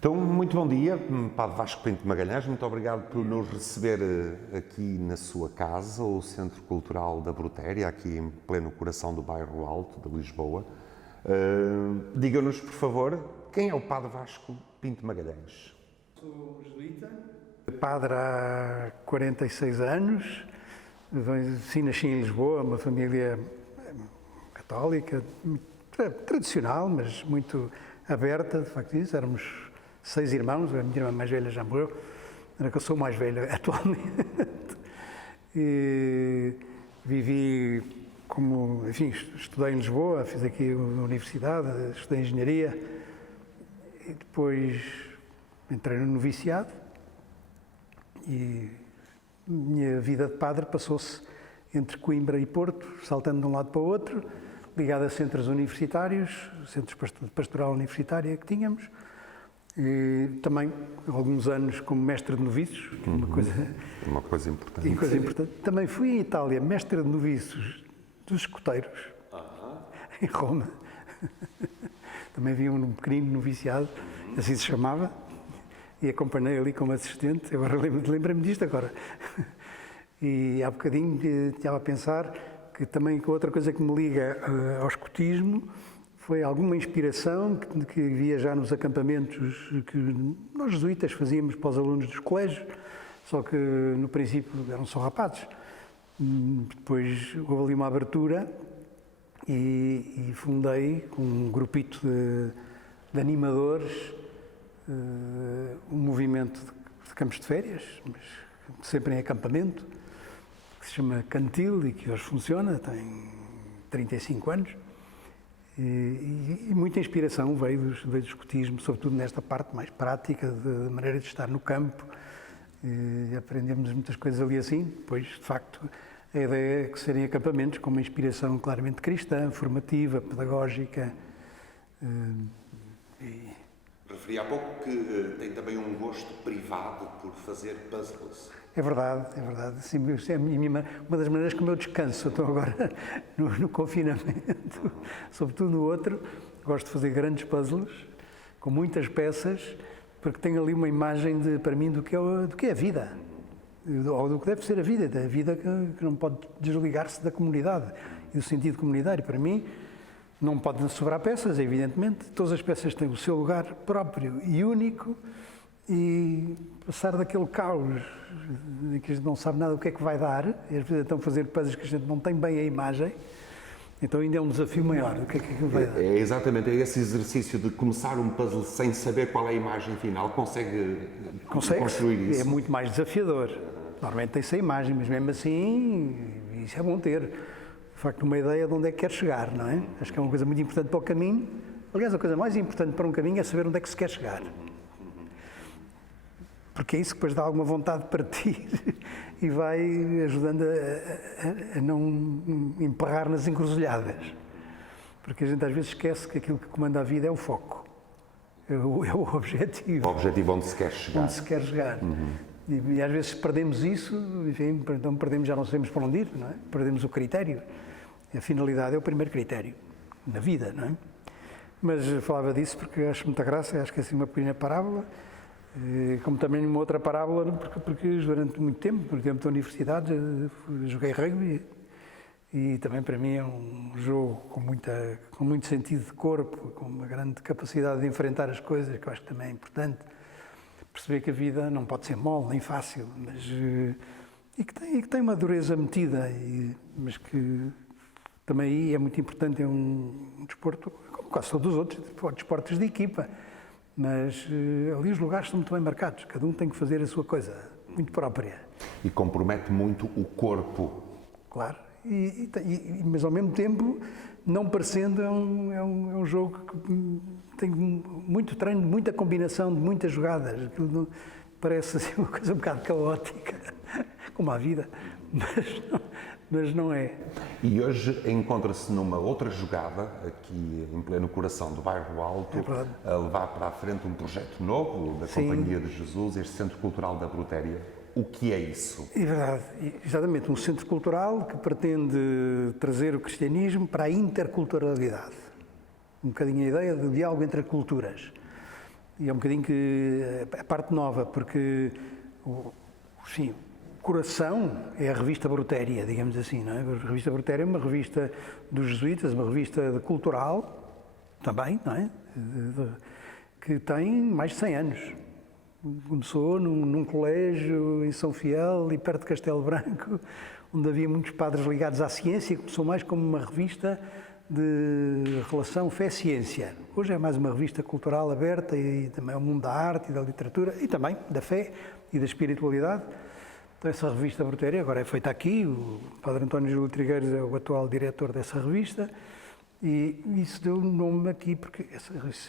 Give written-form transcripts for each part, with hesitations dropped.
Então, muito bom dia, Padre Vasco Pinto Magalhães, muito obrigado por nos receber aqui na sua casa, o Centro Cultural da Brutéria, aqui em pleno coração do bairro Alto de Lisboa. Diga-nos, por favor, quem é o Padre Vasco Pinto Magalhães? Sou jesuíta, padre há 46 anos, nasci em Lisboa, uma família católica, tradicional, mas muito aberta, de facto isso, éramos 6 irmãos, a minha irmã mais velha já morreu, era que eu sou o mais velho atualmente. E vivi como, enfim, estudei em Lisboa, fiz aqui a universidade, estudei engenharia e depois entrei no noviciado e a minha vida de padre passou-se entre Coimbra e Porto, saltando de um lado para o outro, ligado a centros universitários, centros de pastoral universitária que tínhamos, e também alguns anos como mestre de noviços, que é uma coisa importante. coisa importante. Também fui em Itália mestre de noviços dos escoteiros, em Roma. Também vi um pequenino noviciado, assim se chamava, e acompanhei ali como assistente. Agora lembrei-me disto agora. E há bocadinho estava a pensar que também outra coisa que me liga ao escotismo foi alguma inspiração que havia já nos acampamentos que nós jesuítas fazíamos para os alunos dos colégios, só que no princípio eram só rapazes. Depois houve ali uma abertura e fundei com um grupito de animadores um movimento de campos de férias, mas sempre em acampamento, que se chama Cantil e que hoje funciona, tem 35 anos. E muita inspiração veio do escotismo, sobretudo nesta parte mais prática, de maneira de estar no campo. E aprendemos muitas coisas ali assim. Pois, de facto, a ideia é que serem acampamentos com uma inspiração claramente cristã, formativa, pedagógica. Referi há pouco que tem também um gosto privado por fazer puzzles. É verdade, é verdade. Sim, é uma das maneiras como eu descanso. Estou agora no confinamento, sobretudo no outro. Gosto de fazer grandes puzzles, com muitas peças, porque tenho ali uma imagem, para mim, do que é a vida. Ou do que deve ser a vida que não pode desligar-se da comunidade e do sentido comunitário. Para mim, não pode sobrar peças, evidentemente. Todas as peças têm o seu lugar próprio e único. E passar daquele caos em que a gente não sabe nada o que é que vai dar, e às vezes estão a fazer puzzles que a gente não tem bem a imagem, então ainda é um desafio maior. O que é que vai dar? É exatamente esse exercício de começar um puzzle sem saber qual é a imagem final, consegue construir isso? É muito mais desafiador. Normalmente tem-se a imagem, mas mesmo assim, isso é bom ter. De facto, uma ideia de onde é que quer chegar, não é? Acho que é uma coisa muito importante para o caminho. Aliás, a coisa mais importante para um caminho é saber onde é que se quer chegar. Porque é isso que depois dá alguma vontade de partir e vai ajudando a não emperrar nas encruzilhadas. Porque a gente às vezes esquece que aquilo que comanda a vida é o foco, é o objetivo. O objetivo onde se quer chegar. Onde se quer chegar. E às vezes perdemos isso, enfim, então perdemos, já não sabemos para onde ir, não é? Perdemos o critério. A finalidade é o primeiro critério na vida, não é? Mas falava disso porque acho muita graça, acho que é assim uma pequena parábola. Como também uma outra parábola, porque durante muito tempo, no tempo da universidade, joguei rugby e também para mim é um jogo com muito sentido de corpo, com uma grande capacidade de enfrentar as coisas, que eu acho que também é importante. Perceber que a vida não pode ser mole nem fácil, mas e que tem uma dureza metida, mas que também aí é muito importante, é um desporto, como quase todos os outros, desportos de equipa. Mas ali os lugares estão muito bem marcados, cada um tem que fazer a sua coisa, muito própria. E compromete muito o corpo. Claro, mas ao mesmo tempo, não parecendo, é um jogo que tem muito treino, muita combinação de muitas jogadas. Aquilo parece assim uma coisa um bocado caótica, como a vida, mas não é. E hoje encontra-se numa outra jogada, aqui em pleno coração do bairro Alto, a levar para a frente um projeto novo da Companhia de Jesus, este Centro Cultural da Brutéria. O que é isso? É verdade, exatamente, um centro cultural que pretende trazer o cristianismo para a interculturalidade. Um bocadinho a ideia do diálogo entre culturas. E é um bocadinho que a parte nova, porque sim, o coração é a revista Brutéria, digamos assim, não é? A revista Brutéria é uma revista dos jesuítas, uma revista cultural também, não é? Que tem mais de 100 anos. Começou num colégio em São Fiel e perto de Castelo Branco, onde havia muitos padres ligados à ciência. Começou mais como uma revista de relação fé-ciência. Hoje é mais uma revista cultural aberta e também ao mundo da arte e da literatura e também da fé e da espiritualidade. Então essa revista Brutéria agora é feita aqui, o Padre António Júlio Trigueiros é o atual diretor dessa revista e isso deu nome aqui porque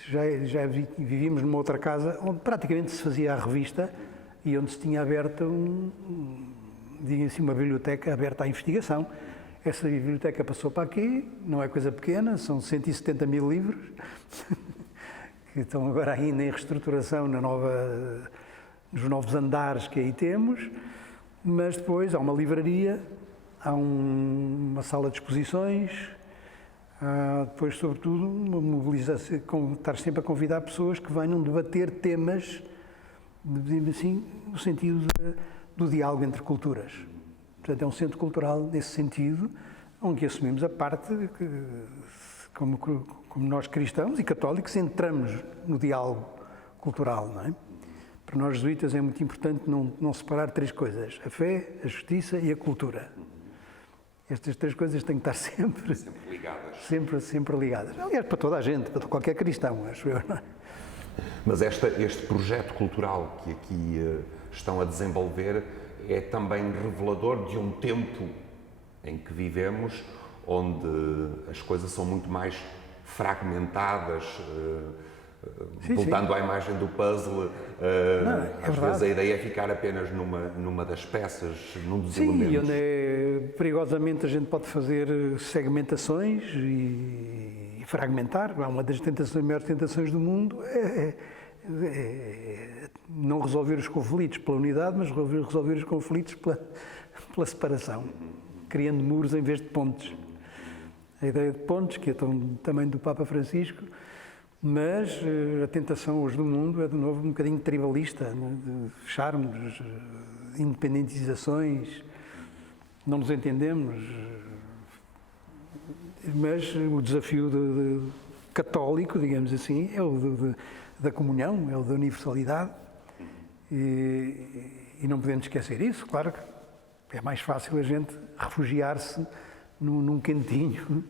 já vivíamos numa outra casa onde praticamente se fazia a revista e onde se tinha aberta digamos assim, uma biblioteca aberta à investigação. Essa biblioteca passou para aqui, não é coisa pequena, são 170 mil livros, que estão agora ainda em reestruturação nos novos andares que aí temos, mas depois há uma livraria, há uma sala de exposições, há depois, sobretudo, uma mobilização, estar sempre a convidar pessoas que venham debater temas, assim, no sentido do diálogo entre culturas. Portanto, é um centro cultural nesse sentido, onde assumimos a parte que, como nós cristãos e católicos, entramos no diálogo cultural, não é? Para nós jesuítas é muito importante não separar 3 coisas, a fé, a justiça e a cultura. Estas 3 coisas têm que estar sempre ligadas. Sempre ligadas. Aliás, para toda a gente, para qualquer cristão, acho eu, não é? Mas este projeto cultural que aqui estão a desenvolver é também revelador de um tempo em que vivemos, onde as coisas são muito mais fragmentadas, voltando à imagem do puzzle, às vezes a ideia é ficar apenas numa das peças, num dos elementos. Sim, onde perigosamente a gente pode fazer segmentações e fragmentar. Uma das maiores tentações do mundo é não resolver os conflitos pela unidade, mas resolver os conflitos pela separação, criando muros em vez de pontes. A ideia de pontes, que é também do Papa Francisco, mas a tentação hoje do mundo é, de novo, um bocadinho tribalista, né? De fecharmos, independentizações, não nos entendemos, mas o desafio católico, digamos assim, é o da comunhão, é o da universalidade. E não podemos esquecer isso, claro que é mais fácil a gente refugiar-se num cantinho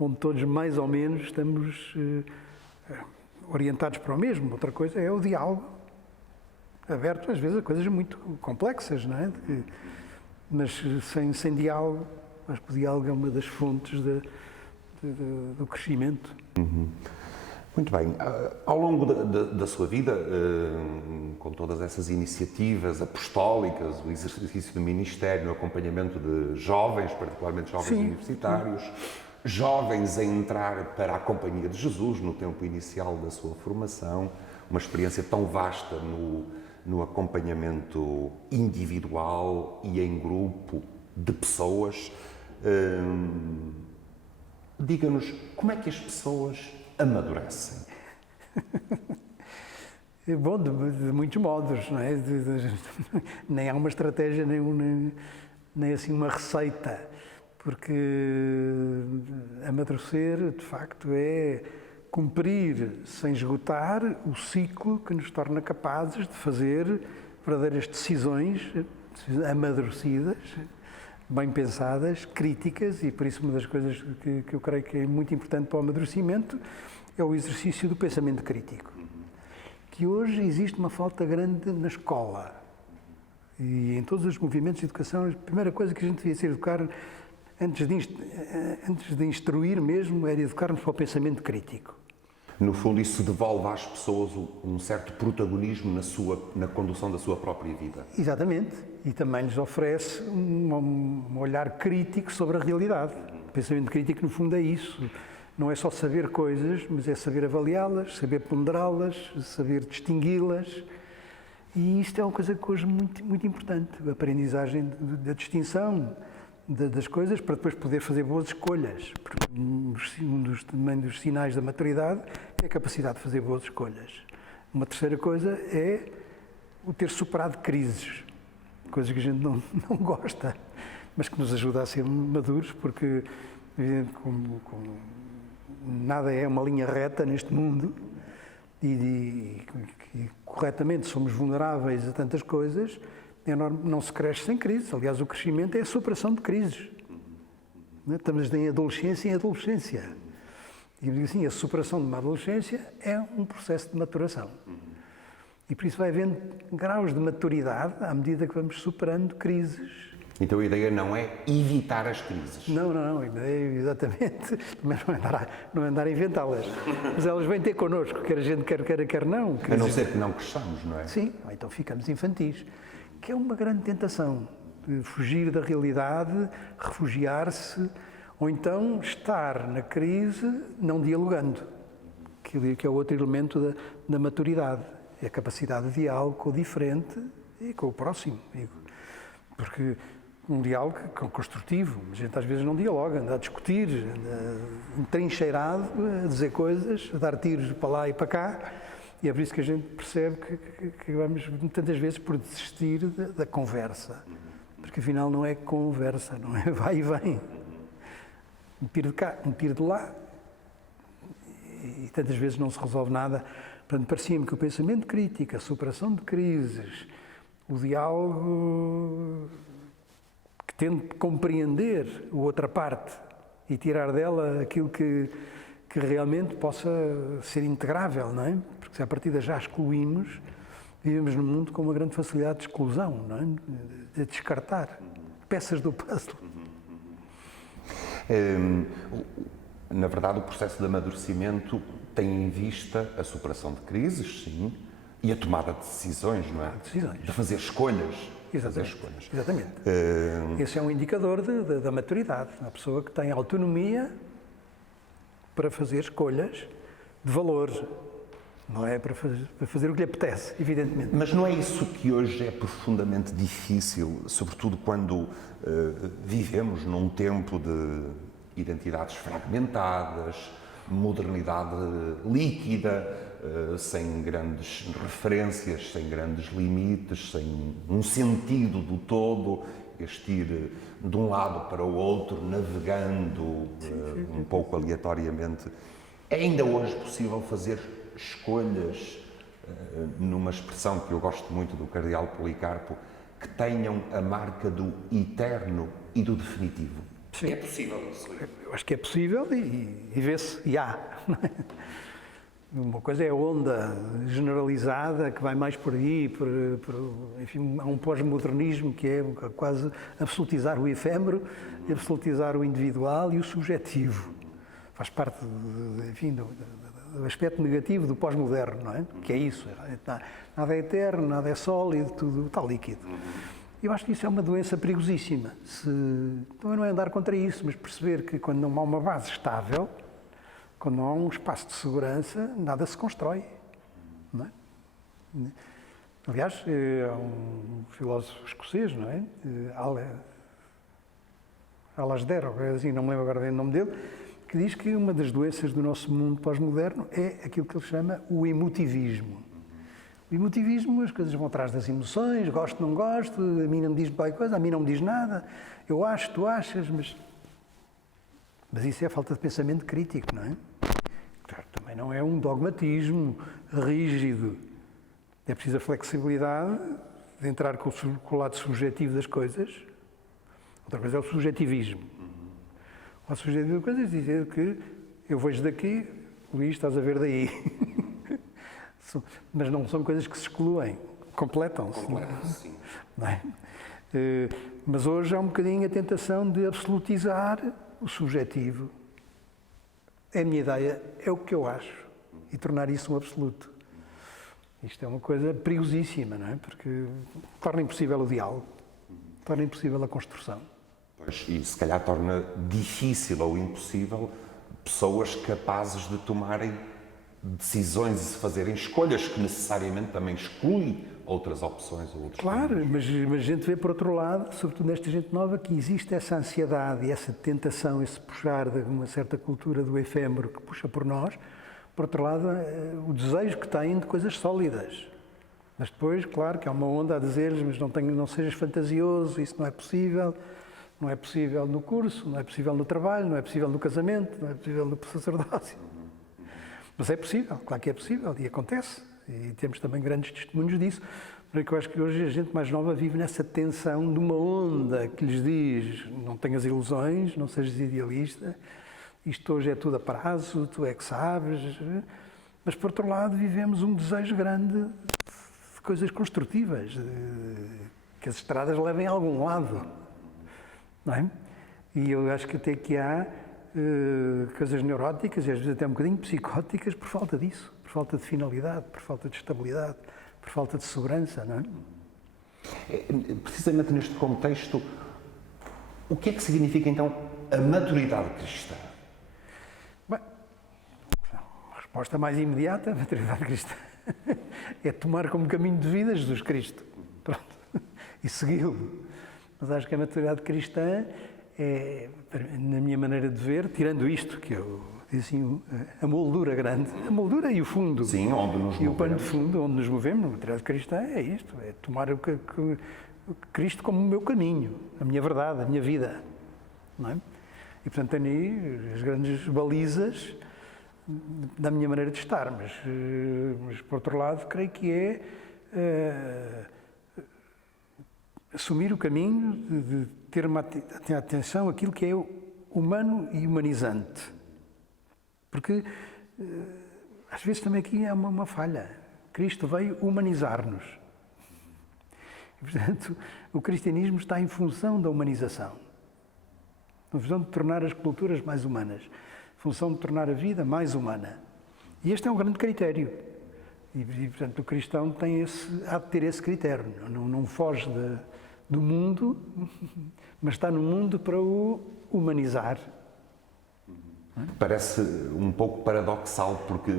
onde todos mais ou menos estamos orientados para o mesmo. Outra coisa é o diálogo, aberto às vezes a coisas muito complexas, não é? Mas sem diálogo, acho que o diálogo é uma das fontes do crescimento. Uhum. Muito bem. Ao longo da sua vida, com todas essas iniciativas apostólicas, o exercício do ministério, o acompanhamento de jovens, particularmente jovens universitários, jovens a entrar para a Companhia de Jesus no tempo inicial da sua formação, uma experiência tão vasta no acompanhamento individual e em grupo de pessoas. Diga-nos, como é que as pessoas amadurecem? Bom, de muitos modos, não é? Nem há uma estratégia, nem assim uma receita, porque amadurecer, de facto, é cumprir sem esgotar o ciclo que nos torna capazes de fazer verdadeiras decisões amadurecidas, bem pensadas, críticas, e por isso uma das coisas que eu creio que é muito importante para o amadurecimento é o exercício do pensamento crítico. Que hoje existe uma falta grande na escola e em todos os movimentos de educação. A primeira coisa que a gente devia ser educar, antes de instruir mesmo, era educar-nos para o pensamento crítico. No fundo, isso devolve às pessoas um certo protagonismo na condução da sua própria vida. Exatamente. E também lhes oferece um olhar crítico sobre a realidade. O pensamento crítico, no fundo, é isso. Não é só saber coisas, mas é saber avaliá-las, saber ponderá-las, saber distingui-las. E isto é uma coisa que hoje é muito, muito importante. A aprendizagem da distinção das coisas para depois poder fazer boas escolhas. Porque também dos sinais da maturidade é a capacidade de fazer boas escolhas. Uma terceira coisa é o ter superado crises, coisas que a gente não gosta, mas que nos ajuda a ser maduros, porque evidente, como nada é uma linha reta neste mundo e corretamente somos vulneráveis a tantas coisas, não se cresce sem crises. Aliás, o crescimento é a superação de crises. Estamos em adolescência em adolescência. E digo assim, a superação de uma adolescência é um processo de maturação. E por isso vai havendo graus de maturidade à medida que vamos superando crises. Então a ideia não é evitar as crises. Não, a ideia exatamente, mas não é andar a inventá-las. Mas elas vêm ter connosco, quer a gente quer não. A não ser que não cresçamos, não é? Sim, ou então ficamos infantis, que é uma grande tentação, de fugir da realidade, refugiar-se, ou então estar na crise não dialogando, que é o outro elemento da maturidade, é a capacidade de diálogo com o diferente e com o próximo. Porque um diálogo construtivo, a gente às vezes não dialoga, anda a discutir, anda entrincheirado, a dizer coisas, a dar tiros para lá e para cá, e é por isso que a gente percebe que vamos tantas vezes por desistir da conversa, porque afinal não é conversa, não é vai e vem. Um tiro de cá, um tiro de lá, e tantas vezes não se resolve nada. Portanto, parecia-me que o pensamento crítico, a superação de crises, o diálogo que tende a compreender a outra parte e tirar dela aquilo que realmente possa ser integrável, não é? Porque se à partida já excluímos, vivemos num mundo com uma grande facilidade de exclusão, não é? De descartar peças do puzzle. Na verdade, o processo de amadurecimento tem em vista a superação de crises, sim, e a tomada de decisões, não é? Decisões. De fazer escolhas. Exatamente. Esse é um indicador da maturidade. A pessoa que tem autonomia para fazer escolhas de valor. Não é para fazer o que lhe apetece, evidentemente. Mas não é isso que hoje é profundamente difícil, sobretudo quando vivemos num tempo de identidades fragmentadas, modernidade líquida, sem grandes referências, sem grandes limites, sem um sentido do todo, este ir de um lado para o outro, navegando um pouco aleatoriamente. É ainda hoje possível fazer escolhas, numa expressão que eu gosto muito do cardeal Policarpo, que tenham a marca do eterno e do definitivo? Sim. É possível isso? Eu acho que é possível e vê-se, e há. Uma coisa é a onda generalizada que vai mais por aí, enfim, há um pós-modernismo que é quase absolutizar o efêmero, absolutizar o individual e o subjetivo. Faz parte, enfim, do aspecto negativo do pós-moderno, não é? Que é isso, nada é eterno, nada é sólido, tudo está líquido. Eu acho que isso é uma doença perigosíssima. Também não é andar contra isso, mas perceber que quando não há uma base estável, quando não há um espaço de segurança, nada se constrói. Não é? Aliás, há um filósofo escocês, não é? Alasdair, assim, não me lembro agora do nome dele, que diz que uma das doenças do nosso mundo pós-moderno é aquilo que ele chama o emotivismo. O emotivismo, as coisas vão atrás das emoções, gosto, não gosto, a mim não me diz qualquer coisa, a mim não me diz nada, eu acho, tu achas, mas isso é a falta de pensamento crítico, não é? Claro, também não é um dogmatismo rígido. É preciso a flexibilidade de entrar com o lado subjetivo das coisas. Outra coisa é o subjetivismo. O subjetivo das coisas é dizer que eu vejo daqui, Luís, estás a ver daí. Mas não são coisas que se excluem, completam-se. Sim. Não é? Mas hoje há um bocadinho a tentação de absolutizar o subjetivo. É a minha ideia, é o que eu acho, e tornar isso um absoluto. Isto é uma coisa perigosíssima, não é? Porque torna impossível o diálogo, torna impossível a construção. Pois, e se calhar torna difícil ou impossível pessoas capazes de tomarem decisões e se fazerem escolhas que necessariamente também excluem outras opções ou outros Claro, caminhos. mas a gente vê por outro lado, sobretudo nesta gente nova, que existe essa ansiedade e essa tentação, esse puxar de uma certa cultura do efêmero que puxa por nós, por outro lado, o desejo que têm de coisas sólidas. Mas depois, claro, que há uma onda a dizer-lhes, mas não sejas fantasioso, isso não é possível. Não é possível no curso, não é possível no trabalho, não é possível no casamento, não é possível no sacerdócio. Mas é possível, claro que é possível e acontece. E temos também grandes testemunhos disso. Porque eu acho que hoje a gente mais nova vive nessa tensão de uma onda que lhes diz: não tenhas ilusões, não sejas idealista, isto hoje é tudo a prazo, tu é que sabes. Mas por outro lado vivemos um desejo grande de coisas construtivas, que as estradas levem a algum lado. Não é? E eu acho que até que há coisas neuróticas e às vezes até um bocadinho psicóticas por falta disso, por falta de finalidade, por falta de estabilidade, por falta de segurança, não é? Precisamente neste contexto, o que é que significa então a maturidade cristã? Bem, a resposta mais imediata, a maturidade cristã, é tomar como caminho de vida Jesus Cristo. Pronto. E segui-lo. Mas acho que a maturidade cristã é, na minha maneira de ver, tirando isto, que eu disse assim, a moldura grande, a moldura e o fundo. Sim, onde nos movemos. E o pano de fundo, onde nos movemos, a maturidade cristã é isto, é tomar o Cristo como o meu caminho, a minha verdade, a minha vida. Não é? E portanto tenho aí as grandes balizas da minha maneira de estar, mas por outro lado creio que é assumir o caminho de ter uma atenção àquilo que é humano e humanizante. Porque às vezes também aqui há uma falha. Cristo veio humanizar-nos. E, portanto, o cristianismo está em função da humanização. Em função de tornar as culturas mais humanas. Em função de tornar a vida mais humana. E este é um grande critério. E portanto, o cristão há de ter esse critério. Não foge do mundo, mas está no mundo para o humanizar. Parece um pouco paradoxal, porque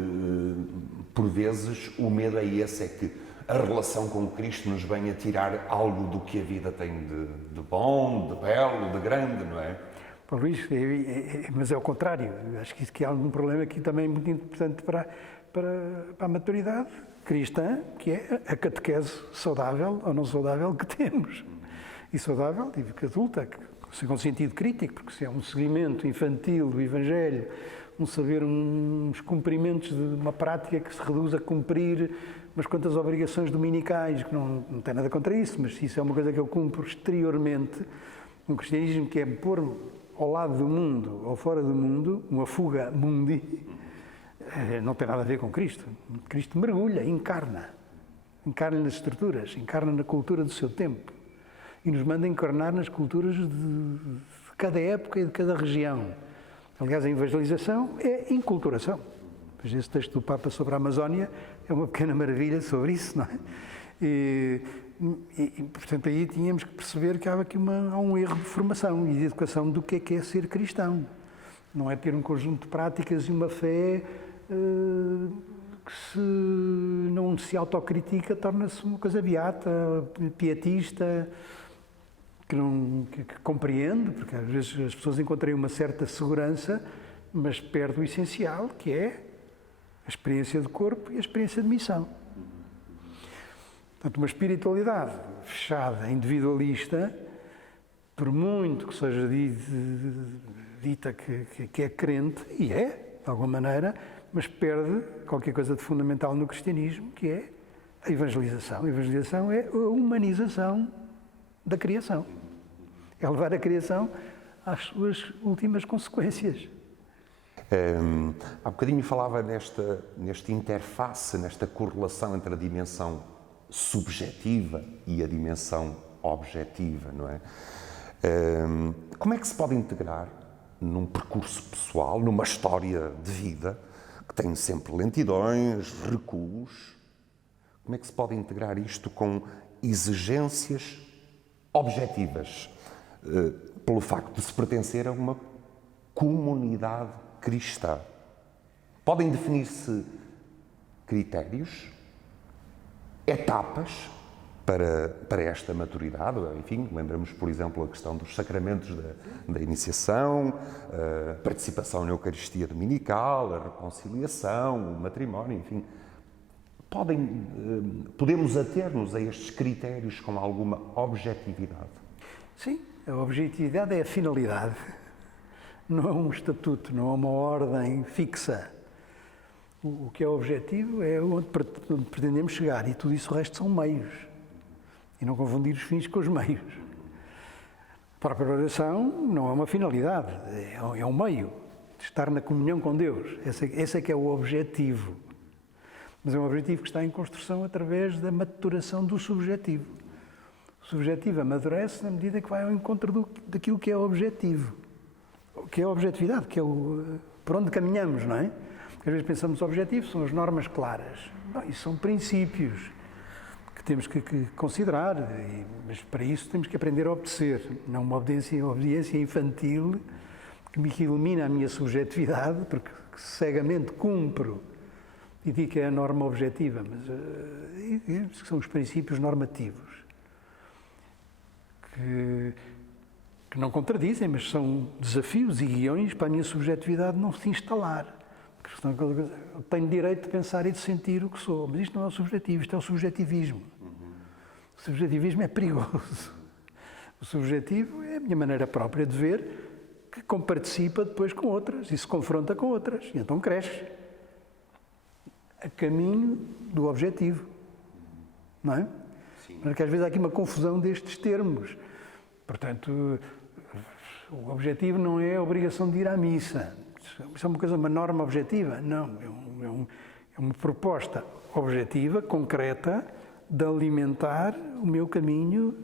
por vezes o medo é esse, é que a relação com Cristo nos venha tirar algo do que a vida tem de bom, de belo, de grande, não é? Paulo Luís, mas é o contrário. Acho que há algum problema aqui também muito importante para a maturidade cristã, que é a catequese saudável ou não saudável que temos. E saudável, digo que adulta, com sentido crítico, porque se é um seguimento infantil do Evangelho, um saber uns cumprimentos de uma prática que se reduz a cumprir umas quantas obrigações dominicais, que não tem nada contra isso, mas se isso é uma coisa que eu cumpro exteriormente, um cristianismo que é pôr ao lado do mundo ou fora do mundo, uma fuga mundi, não tem nada a ver com Cristo. Cristo mergulha, encarna nas estruturas, encarna na cultura do seu tempo e nos manda encarnar nas culturas de cada época e de cada região. Aliás, a evangelização é inculturação. Esse texto do Papa sobre a Amazónia é uma pequena maravilha sobre isso, não é? E portanto, aí tínhamos que perceber que há aqui há um erro de formação e de educação do que é ser cristão. Não é ter um conjunto de práticas e uma fé que, se não se autocritica, torna-se uma coisa beata, pietista, que compreende, porque às vezes as pessoas encontram uma certa segurança, mas perde o essencial, que é a experiência de corpo e a experiência de missão. Portanto, uma espiritualidade fechada, individualista, por muito que seja dita que é crente, e é, de alguma maneira, mas perde qualquer coisa de fundamental no cristianismo, que é a evangelização. A evangelização é a humanização da criação. É levar a criação às suas últimas consequências. Há bocadinho falava nesta interface, nesta correlação entre a dimensão subjetiva e a dimensão objetiva, não é? Como é que se pode integrar num percurso pessoal, numa história de vida, que tem sempre lentidões, recuos, como é que se pode integrar isto com exigências objetivas, pelo facto de se pertencer a uma comunidade cristã? Podem definir-se critérios, etapas para esta maturidade. Enfim, lembramos, por exemplo, a questão dos sacramentos da iniciação, a participação na Eucaristia Dominical, a reconciliação, o matrimónio, enfim. Podemos ater-nos a estes critérios com alguma objetividade? Sim, a objetividade é a finalidade. Não é um estatuto, não é uma ordem fixa. O que é objetivo é onde pretendemos chegar e tudo isso o resto são meios. E não confundir os fins com os meios. A própria oração não é uma finalidade, é um meio de estar na comunhão com Deus. Esse é que é o objetivo. Mas é um objetivo que está em construção através da maturação do subjetivo. O subjetivo amadurece na medida que vai ao encontro daquilo que é o objetivo. O que é a objetividade, que é por onde caminhamos, não é? Porque às vezes pensamos que objetivos são as normas claras. Não, isso são princípios que temos que considerar, mas para isso temos que aprender a obedecer, não uma obediência infantil que me ilumina a minha subjetividade, porque cegamente cumpro e digo que é a norma objetiva, mas são os princípios normativos que não contradizem, mas são desafios e guiões para a minha subjetividade não se instalar. Porque senão eu tenho direito de pensar e de sentir o que sou, mas isto não é o subjetivo, isto é o subjetivismo. O subjetivismo é perigoso. O subjetivo é a minha maneira própria de ver que comparticipa depois com outras e se confronta com outras e então cresce a caminho do objetivo, não é? Sim. Porque às vezes há aqui uma confusão destes termos. Portanto, o objetivo não é a obrigação de ir à missa. Isso é uma norma objetiva? Não, é uma proposta objetiva, concreta, de alimentar o meu caminho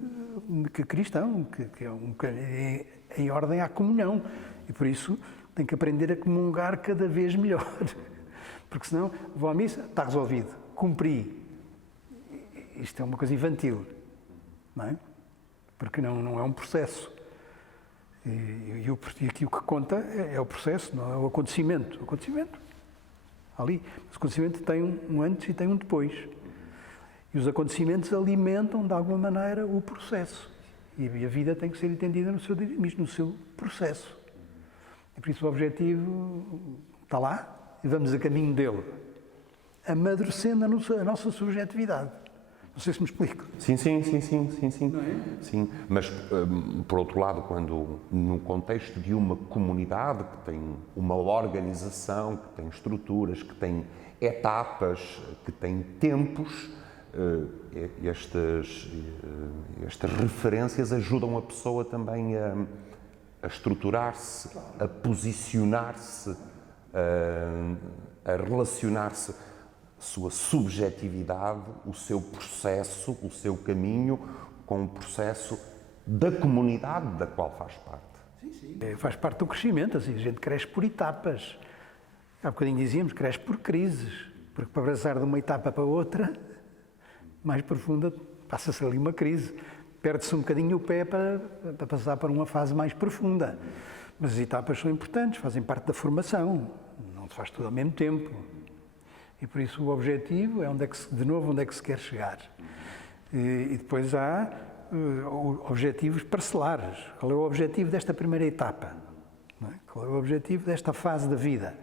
cristão, que é em ordem à comunhão. E por isso tenho que aprender a comungar cada vez melhor. Porque senão vou à missa, está resolvido, cumpri. Isto é uma coisa infantil, não é? Porque não é um processo. E aqui o que conta é o processo, não é o acontecimento. O acontecimento, ali. Mas o acontecimento tem um antes e tem um depois. E os acontecimentos alimentam, de alguma maneira, o processo. E a vida tem que ser entendida no seu dinamismo, no seu processo. E por isso o objetivo está lá e vamos a caminho dele, amadurecendo a nossa subjetividade. Não sei se me explico. Sim. Não é? Sim, mas, por outro lado, quando no contexto de uma comunidade que tem uma organização, que tem estruturas, que tem etapas, que tem tempos, estas referências ajudam a pessoa também a estruturar-se, a posicionar-se, a relacionar-se, a sua subjetividade, o seu processo, o seu caminho com o processo da comunidade da qual faz parte. Sim. Faz parte do crescimento, assim, a gente cresce por etapas. Há bocadinho dizíamos, cresce por crises, porque para abraçar de uma etapa para outra, mais profunda, passa-se ali uma crise. Perde-se um bocadinho o pé para passar para uma fase mais profunda. Mas as etapas são importantes, fazem parte da formação, não se faz tudo ao mesmo tempo. E por isso o objetivo é onde é que se quer chegar. E depois há objetivos parcelares. Qual é o objetivo desta primeira etapa? Não é? Qual é o objetivo desta fase da vida?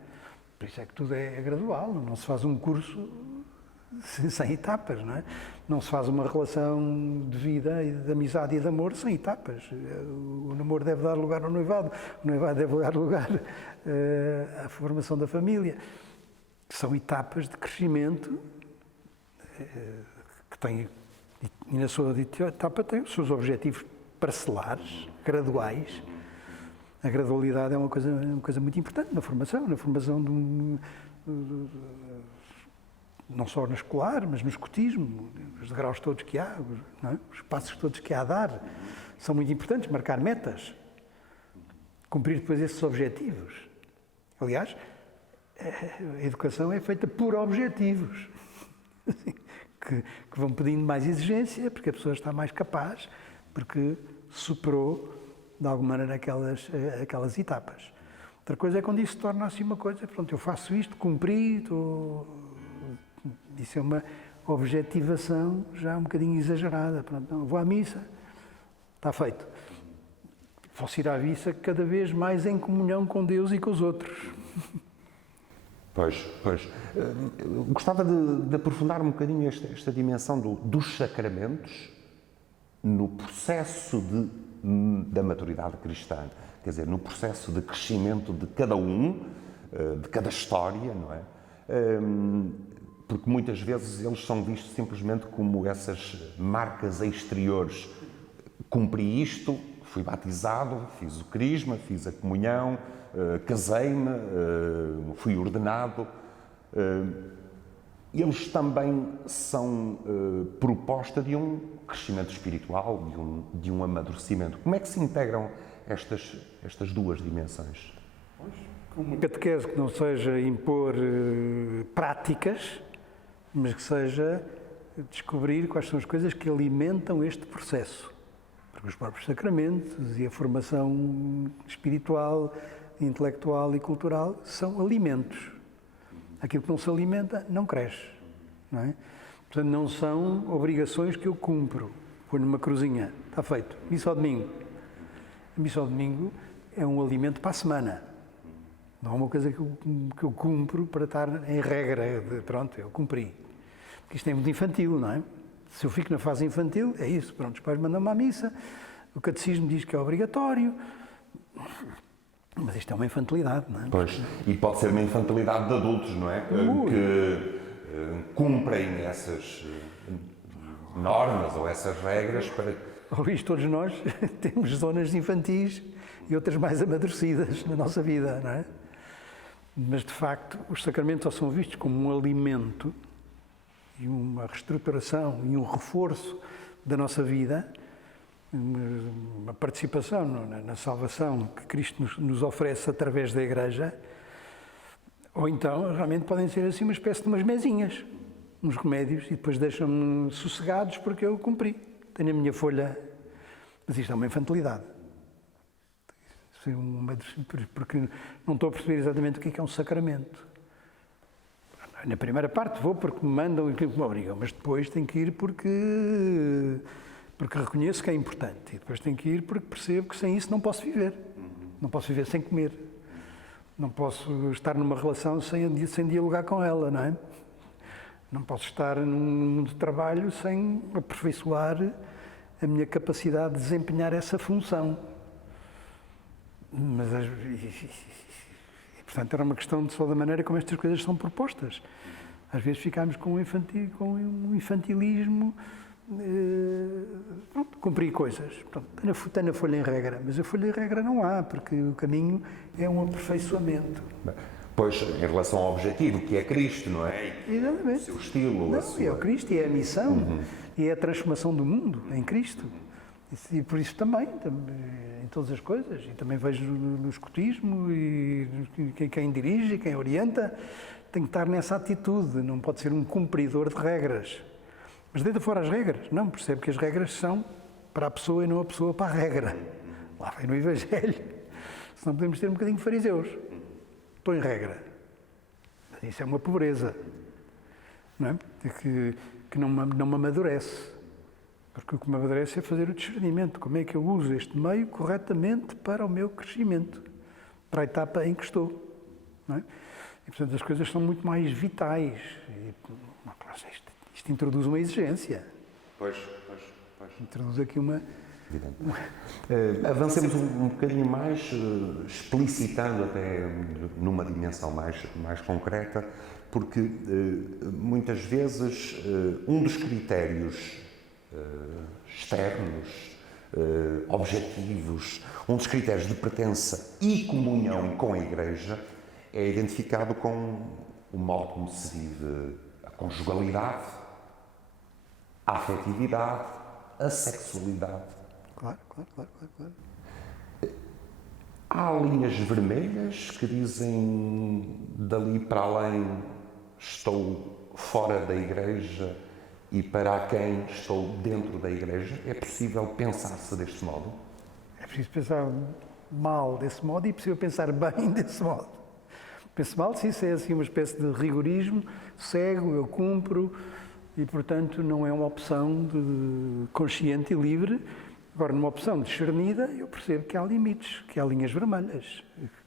Por isso é que tudo é gradual, não se faz um curso sem etapas, não é? Não se faz uma relação de vida, de amizade e de amor sem etapas. O namoro deve dar lugar ao noivado, o noivado deve dar lugar à formação da família. São etapas de crescimento que têm, e na sua etapa têm os seus objetivos parcelares, graduais. A gradualidade é uma coisa muito importante na formação de não só na escolar, mas no escotismo, os degraus todos que há, não é? Os passos todos que há a dar, são muito importantes, marcar metas, cumprir depois esses objetivos. Aliás, a educação é feita por objetivos, que vão pedindo mais exigência, porque a pessoa está mais capaz, porque superou, de alguma maneira, aquelas etapas. Outra coisa é quando isso se torna assim uma coisa, pronto, eu faço isto, cumpri, isso é objetivação já um bocadinho exagerada. Pronto, não, vou à missa, está feito. Posso ir à missa cada vez mais em comunhão com Deus e com os outros. Pois. Gostava de aprofundar um bocadinho esta dimensão dos sacramentos no processo da maturidade cristã. Quer dizer, no processo de crescimento de cada um, de cada história, não é? Porque muitas vezes eles são vistos simplesmente como essas marcas exteriores. Cumpri isto, fui batizado, fiz o crisma, fiz a comunhão, casei-me, fui ordenado. Eles também são proposta de um crescimento espiritual, de um amadurecimento. Como é que se integram estas duas dimensões? Uma catequese que não seja impor práticas, mas que seja descobrir quais são as coisas que alimentam este processo. Porque os próprios sacramentos e a formação espiritual, intelectual e cultural são alimentos. Aquilo que não se alimenta não cresce, não é? Portanto, não são obrigações que eu cumpro. Ponho uma cruzinha, está feito. Missa ao domingo. A missa ao domingo é um alimento para a semana. Não é uma coisa que eu cumpro para estar em regra. Pronto, eu cumpri. Porque isto é muito infantil, não é? Se eu fico na fase infantil, é isso. Pronto, os pais mandam-me à missa, o catecismo diz que é obrigatório. Mas isto é uma infantilidade, não é? Pois, e pode ser uma infantilidade de adultos, não é? Que cumprem essas normas ou essas regras para... Luís, todos nós temos zonas infantis e outras mais amadurecidas na nossa vida, não é? Mas, de facto, os sacramentos só são vistos como um alimento e uma reestruturação e um reforço da nossa vida, uma participação na salvação que Cristo nos oferece através da Igreja, ou então realmente podem ser assim uma espécie de umas mesinhas, uns remédios, e depois deixam-me sossegados porque eu cumpri. Tenho a minha folha, mas isto é uma infantilidade. Porque não estou a perceber exatamente o que é um sacramento. Na primeira parte vou porque me mandam e me obrigam, mas depois tenho que ir porque reconheço que é importante. E depois tenho que ir porque percebo que sem isso não posso viver. Não posso viver sem comer. Não posso estar numa relação sem dialogar com ela, não é? Não posso estar num mundo de trabalho sem aperfeiçoar a minha capacidade de desempenhar essa função. Mas, portanto, era uma questão só da maneira como estas coisas são propostas. Às vezes ficamos com um infantilismo, pronto, cumprir coisas. Pronto, tenho a folha em regra, mas a folha em regra não há, porque o caminho é um aperfeiçoamento. Pois, em relação ao objetivo, que é Cristo, não é? Exatamente. O seu estilo, não, a sua... é o Cristo, e é a missão, e é a transformação do mundo em Cristo. E por isso também, em todas as coisas, e também vejo no escotismo, e quem dirige, quem orienta, tem que estar nessa atitude, não pode ser um cumpridor de regras. Mas deita fora as regras, não, percebe que as regras são para a pessoa e não a pessoa para a regra. Lá vem no Evangelho, senão podemos ter um bocadinho de fariseus. Estou em regra. Mas isso é uma pobreza, não é? Que não me amadurece. Porque o que me amadurece é fazer o discernimento. Como é que eu uso este meio corretamente para o meu crescimento, para a etapa em que estou. Não é? E, portanto, as coisas são muito mais vitais. Isto introduz uma exigência. Pois. Introduz aqui uma... Avancemos um bocadinho mais, explicitando até numa dimensão mais concreta, porque muitas vezes um dos critérios externos, objetivos, um dos critérios de pertença e comunhão com a Igreja é identificado com o modo como se vive a conjugalidade, a afetividade, a sexualidade. Claro. Há linhas vermelhas que dizem dali para além estou fora da Igreja e para quem estou dentro da Igreja. É possível pensar-se deste modo? É preciso pensar mal desse modo e é possível pensar bem desse modo. Penso mal se isso é assim uma espécie de rigorismo cego, eu cumpro, e, portanto, não é uma opção consciente e livre. Agora, numa opção discernida, eu percebo que há limites, que há linhas vermelhas.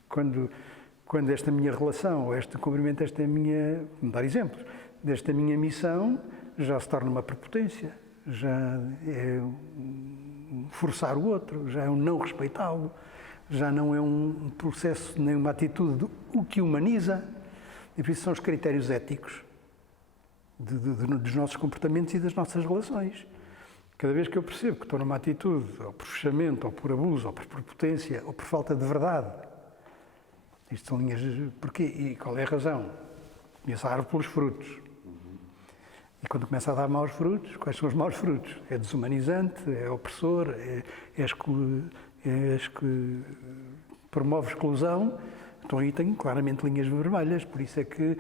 Quando esta minha relação, ou este cumprimento desta minha, vamos dar exemplos, desta minha missão, já se torna uma prepotência, já é forçar o outro, já é um não respeitá-lo, já não é um processo, nem uma atitude o que humaniza. E por isso são os critérios éticos dos nossos comportamentos e das nossas relações. Cada vez que eu percebo que estou numa atitude, ou por fechamento, ou por abuso, ou por prepotência, ou por falta de verdade, isto são linhas... Porquê? E qual é a razão? Conheço a árvore pelos frutos. E quando começa a dar maus frutos, quais são os maus frutos? É desumanizante, é opressor, que promove exclusão. Então aí tenho claramente linhas vermelhas, por isso é que...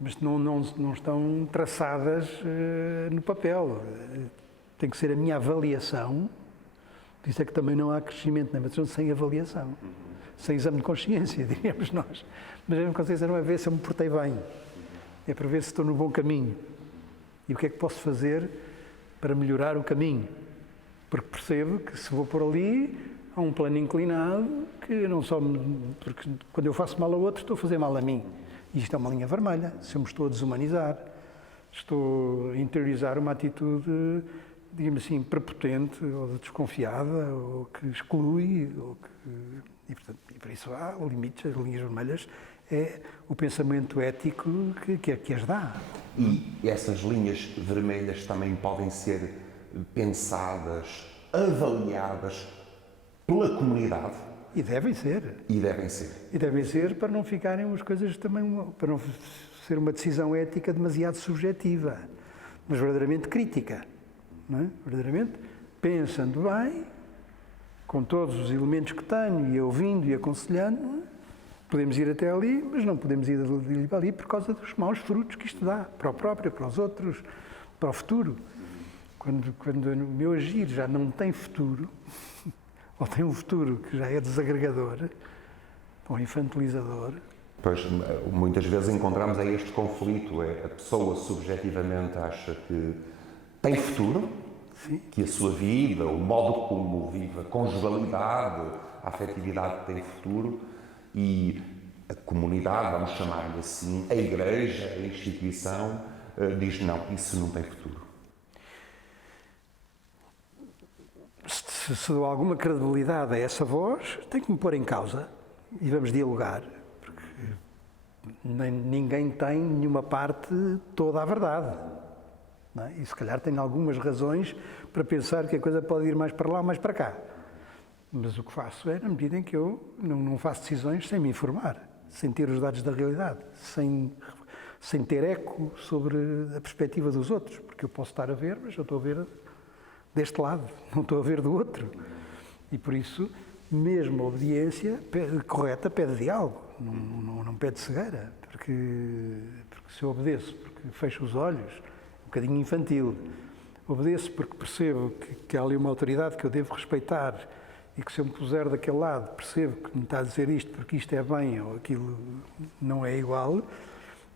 Mas não estão traçadas no papel. Tem que ser a minha avaliação. Por isso é que também não há crescimento na maturação sem avaliação. Sem exame de consciência, diríamos nós. Mas a exame de consciência não é ver se eu me portei bem. É para ver se estou no bom caminho. E o que é que posso fazer para melhorar o caminho? Porque percebo que se vou por ali, há um plano inclinado que não só... Porque quando eu faço mal a outro, estou a fazer mal a mim. E isto é uma linha vermelha. Se eu me estou a desumanizar, estou a interiorizar uma atitude, digamos assim, prepotente, ou desconfiada, ou que exclui, e por isso há limites, as linhas vermelhas, é o pensamento ético que as dá. E essas linhas vermelhas também podem ser pensadas, avaliadas pela comunidade? E devem ser. E devem ser. E devem ser para não ficarem as coisas também, para não ser uma decisão ética demasiado subjetiva, mas verdadeiramente crítica. Não é? Verdadeiramente pensando bem, com todos os elementos que tenho, e ouvindo e aconselhando, podemos ir até ali, mas não podemos ir ali por causa dos maus frutos que isto dá, para o próprio, para os outros, para o futuro. Quando o meu agir já não tem futuro, ou tem um futuro que já é desagregador, ou infantilizador. Pois, muitas vezes encontramos aí este conflito, a pessoa subjetivamente acha que tem futuro, Sim. que a sua vida, o modo como vive, a conjugalidade, a afetividade tem futuro, e a comunidade, vamos chamar-lhe assim, a igreja, a instituição, diz não, isso não tem futuro. Se dou alguma credibilidade a essa voz, tenho que me pôr em causa e vamos dialogar, porque ninguém tem nenhuma parte toda a verdade. Não é? E se calhar tem algumas razões para pensar que a coisa pode ir mais para lá ou mais para cá. Mas o que faço é, na medida em que eu não faço decisões sem me informar, sem ter os dados da realidade, sem ter eco sobre a perspectiva dos outros, porque eu posso estar a ver, mas eu estou a ver deste lado, não estou a ver do outro. E por isso, mesmo a obediência correta pede diálogo, não pede cegueira, porque se eu obedeço porque fecho os olhos, um bocadinho infantil, obedeço porque percebo que há ali uma autoridade que eu devo respeitar e que se eu me puser daquele lado percebo que me está a dizer isto porque isto é bem ou aquilo não é igual,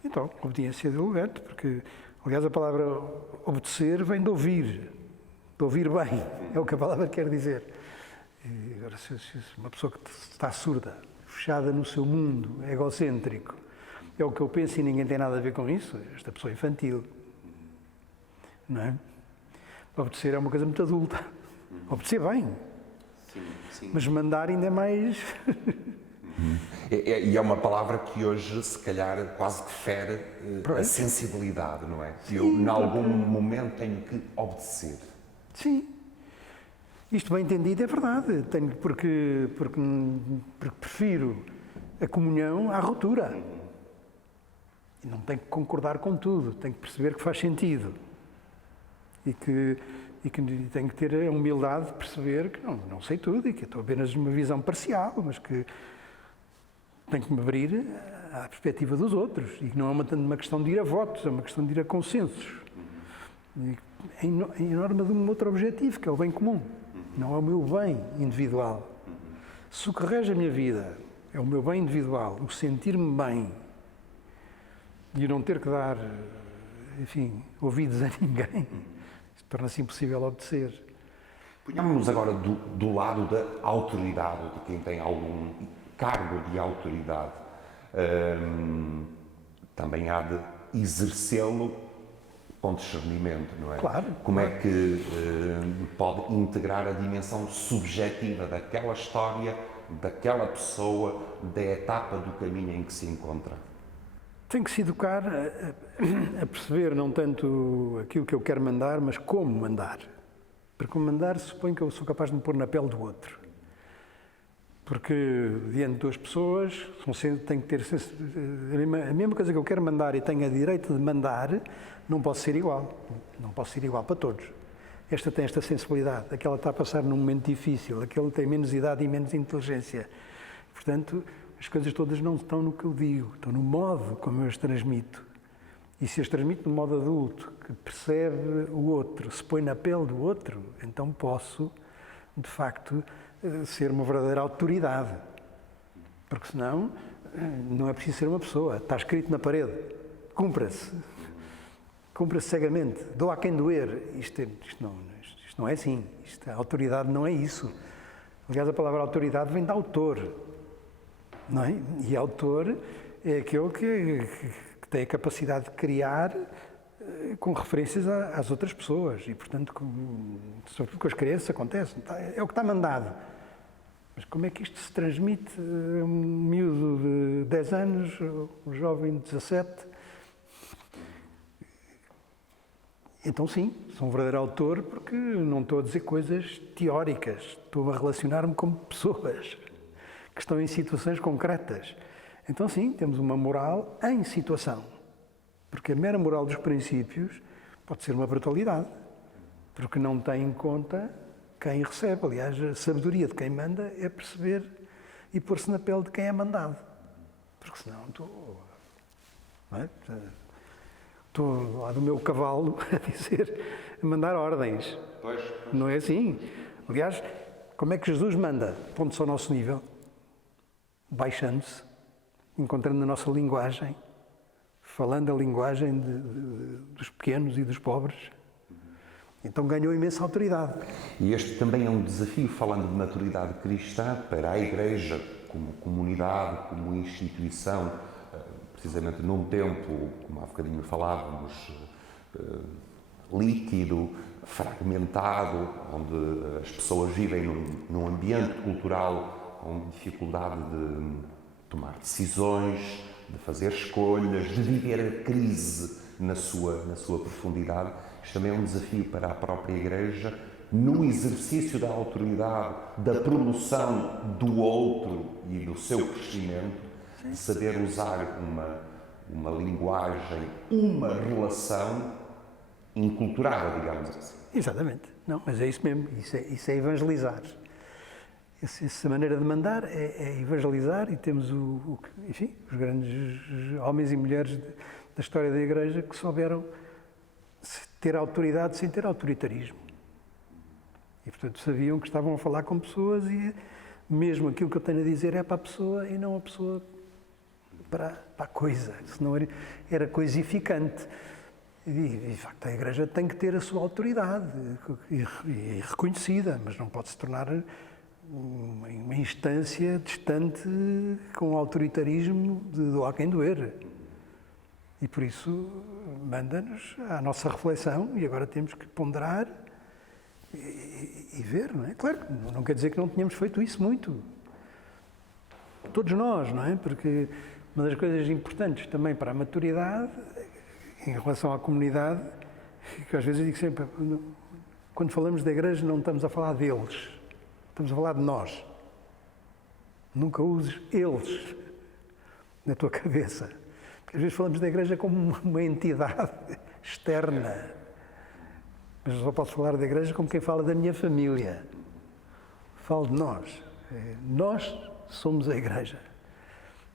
então, obediência dialogante, porque, aliás, a palavra obedecer vem de ouvir bem, é o que a palavra quer dizer. E agora, se uma pessoa que está surda, fechada no seu mundo, egocêntrico, é o que eu penso e ninguém tem nada a ver com isso, esta pessoa é infantil, não é? Obedecer é uma coisa muito adulta. Obedecer bem, sim. Mas mandar ainda é mais... E é uma palavra que hoje, se calhar, quase que fere a sensibilidade, não é? Sim, eu, em algum momento, tenho que obedecer. Sim. Isto bem entendido é verdade. Porque prefiro a comunhão à ruptura. E não tenho que concordar com tudo. Tenho que perceber que faz sentido. E que tenho que ter a humildade de perceber que não sei tudo e que estou apenas numa visão parcial, mas que tenho que me abrir à perspectiva dos outros e que não é uma questão de ir a votos, é uma questão de ir a consensos. E em norma de um outro objetivo, que é o bem comum, não é o meu bem individual. Se o que rege a minha vida é o meu bem individual, o sentir-me bem e não ter que dar enfim, ouvidos a ninguém, torna-se impossível obedecer. Ponhamos-nos agora do lado da autoridade, de quem tem algum cargo de autoridade. Também há de exercê-lo com discernimento, não é? Claro. Como é que pode integrar a dimensão subjetiva daquela história, daquela pessoa, da etapa do caminho em que se encontra? Tem que se educar a perceber não tanto aquilo que eu quero mandar, mas como mandar. Porque mandar supõe que eu sou capaz de me pôr na pele do outro. Porque diante de duas pessoas, tem que ter a mesma coisa que eu quero mandar e tenho a direito de mandar, não posso ser igual. Não posso ser igual para todos. Esta tem esta sensibilidade, aquela está a passar num momento difícil, aquele tem menos idade e menos inteligência. Portanto, as coisas todas não estão no que eu digo, estão no modo como eu as transmito. E se as transmito no modo adulto, que percebe o outro, se põe na pele do outro, então posso, de facto, ser uma verdadeira autoridade. Porque senão, não é preciso ser uma pessoa. Está escrito na parede. Cumpra-se. Cumpra-se cegamente. Dou a quem doer. Isto não é assim. A autoridade não é isso. Aliás, a palavra autoridade vem de autor. Não é? E autor é aquele que tem a capacidade de criar com referências às outras pessoas e, portanto, sobretudo com as crianças acontece. É o que está mandado. Mas como é que isto se transmite a um miúdo de 10 anos, um jovem de 17? Então sim, sou um verdadeiro autor porque não estou a dizer coisas teóricas, estou a relacionar-me com pessoas que estão em situações concretas. Então sim, temos uma moral em situação. Porque a mera moral dos princípios pode ser uma brutalidade, porque não tem em conta quem recebe. Aliás, a sabedoria de quem manda é perceber e pôr-se na pele de quem é mandado. Porque senão estou lá do meu cavalo a mandar ordens. Pois. Não é assim. Aliás, como é que Jesus manda? Pondo-se ao nosso nível, baixando-se, encontrando a nossa linguagem, falando a linguagem dos pequenos e dos pobres. Então ganhou imensa autoridade. E este também é um desafio, falando de maturidade cristã, para a Igreja como comunidade, como instituição, precisamente num tempo, como há bocadinho falávamos, líquido, fragmentado, onde as pessoas vivem num ambiente cultural com dificuldade de tomar decisões, de fazer escolhas, de viver a crise na sua profundidade. Isto também é um desafio para a própria Igreja, no exercício da autoridade, da promoção do outro e do seu crescimento, de saber usar uma linguagem, uma relação inculturada, digamos assim. Exatamente. Não, mas é isso mesmo. Isso é evangelizar. Essa maneira de mandar é evangelizar e temos enfim, os grandes homens e mulheres da história da Igreja que souberam ter autoridade sem ter autoritarismo. E, portanto, sabiam que estavam a falar com pessoas e mesmo aquilo que eu tenho a dizer é para a pessoa e não a pessoa para a coisa. Senão era coisificante. E, de facto, a Igreja tem que ter a sua autoridade e reconhecida, mas não pode se tornar uma instância distante com autoritarismo de do a quem doer. E por isso manda-nos à nossa reflexão e agora temos que ponderar e ver, não é? Claro, não quer dizer que não tenhamos feito isso muito. Todos nós, não é? Porque uma das coisas importantes também para a maturidade, em relação à comunidade, que às vezes eu digo sempre, quando falamos da Igreja não estamos a falar deles, estamos a falar de nós. Nunca uses eles na tua cabeça. Porque às vezes falamos da Igreja como uma entidade externa. Mas eu só posso falar da Igreja como quem fala da minha família. Falo de nós. Nós somos a Igreja.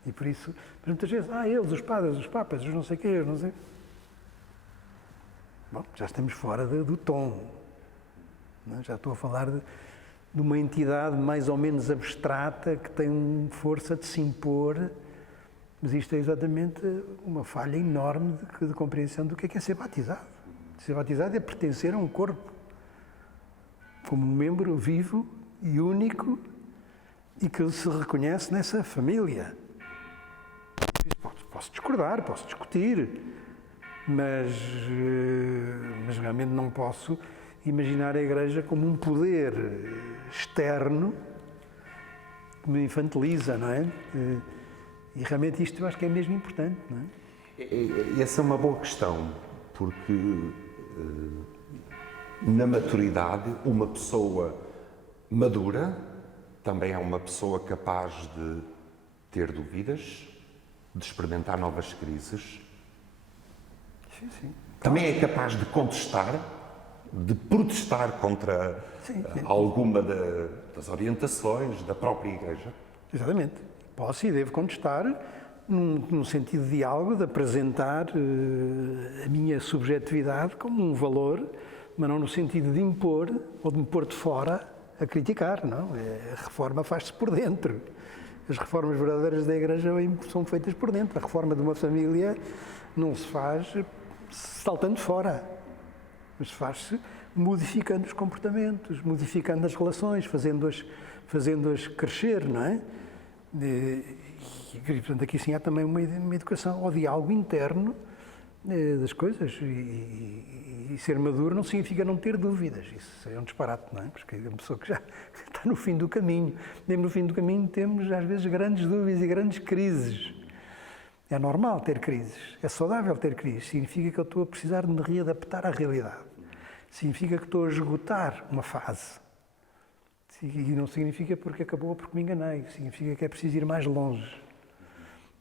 E por isso, mas muitas vezes, eles, os padres, os papas, os não sei quê, os não sei. Bom, já estamos fora do tom. Não é? Já estou a falar de uma entidade mais ou menos abstrata que tem força de se impor Mas isto é exatamente uma falha enorme de compreensão do que é ser batizado. Ser batizado é pertencer a um corpo, como um membro vivo e único e que se reconhece nessa família. Posso discordar, posso discutir, mas realmente não posso imaginar a Igreja como um poder externo que me infantiliza, não é? E realmente isto eu acho que é mesmo importante, não é? Essa é uma boa questão, porque na maturidade, uma pessoa madura também é uma pessoa capaz de ter dúvidas, de experimentar novas crises. Sim, sim. Também é capaz de contestar, de protestar contra alguma das orientações da própria Igreja. Exatamente. Posso e devo contestar num sentido de diálogo, de apresentar a minha subjetividade como um valor, mas não no sentido de impor ou de me pôr de fora a criticar, não. A reforma faz-se por dentro. As reformas verdadeiras da Igreja são feitas por dentro. A reforma de uma família não se faz saltando fora, mas faz-se modificando os comportamentos, modificando as relações, fazendo-as crescer, não é? E, portanto, aqui sim há também uma educação ao diálogo interno das coisas. E ser maduro não significa não ter dúvidas. Isso é um disparate, não é? Porque é uma pessoa que já está no fim do caminho. Mesmo no fim do caminho temos, às vezes, grandes dúvidas e grandes crises. É normal ter crises. É saudável ter crises. Significa que eu estou a precisar de me readaptar à realidade. Significa que estou a esgotar uma fase. E não significa porque acabou ou porque me enganei. Significa que é preciso ir mais longe.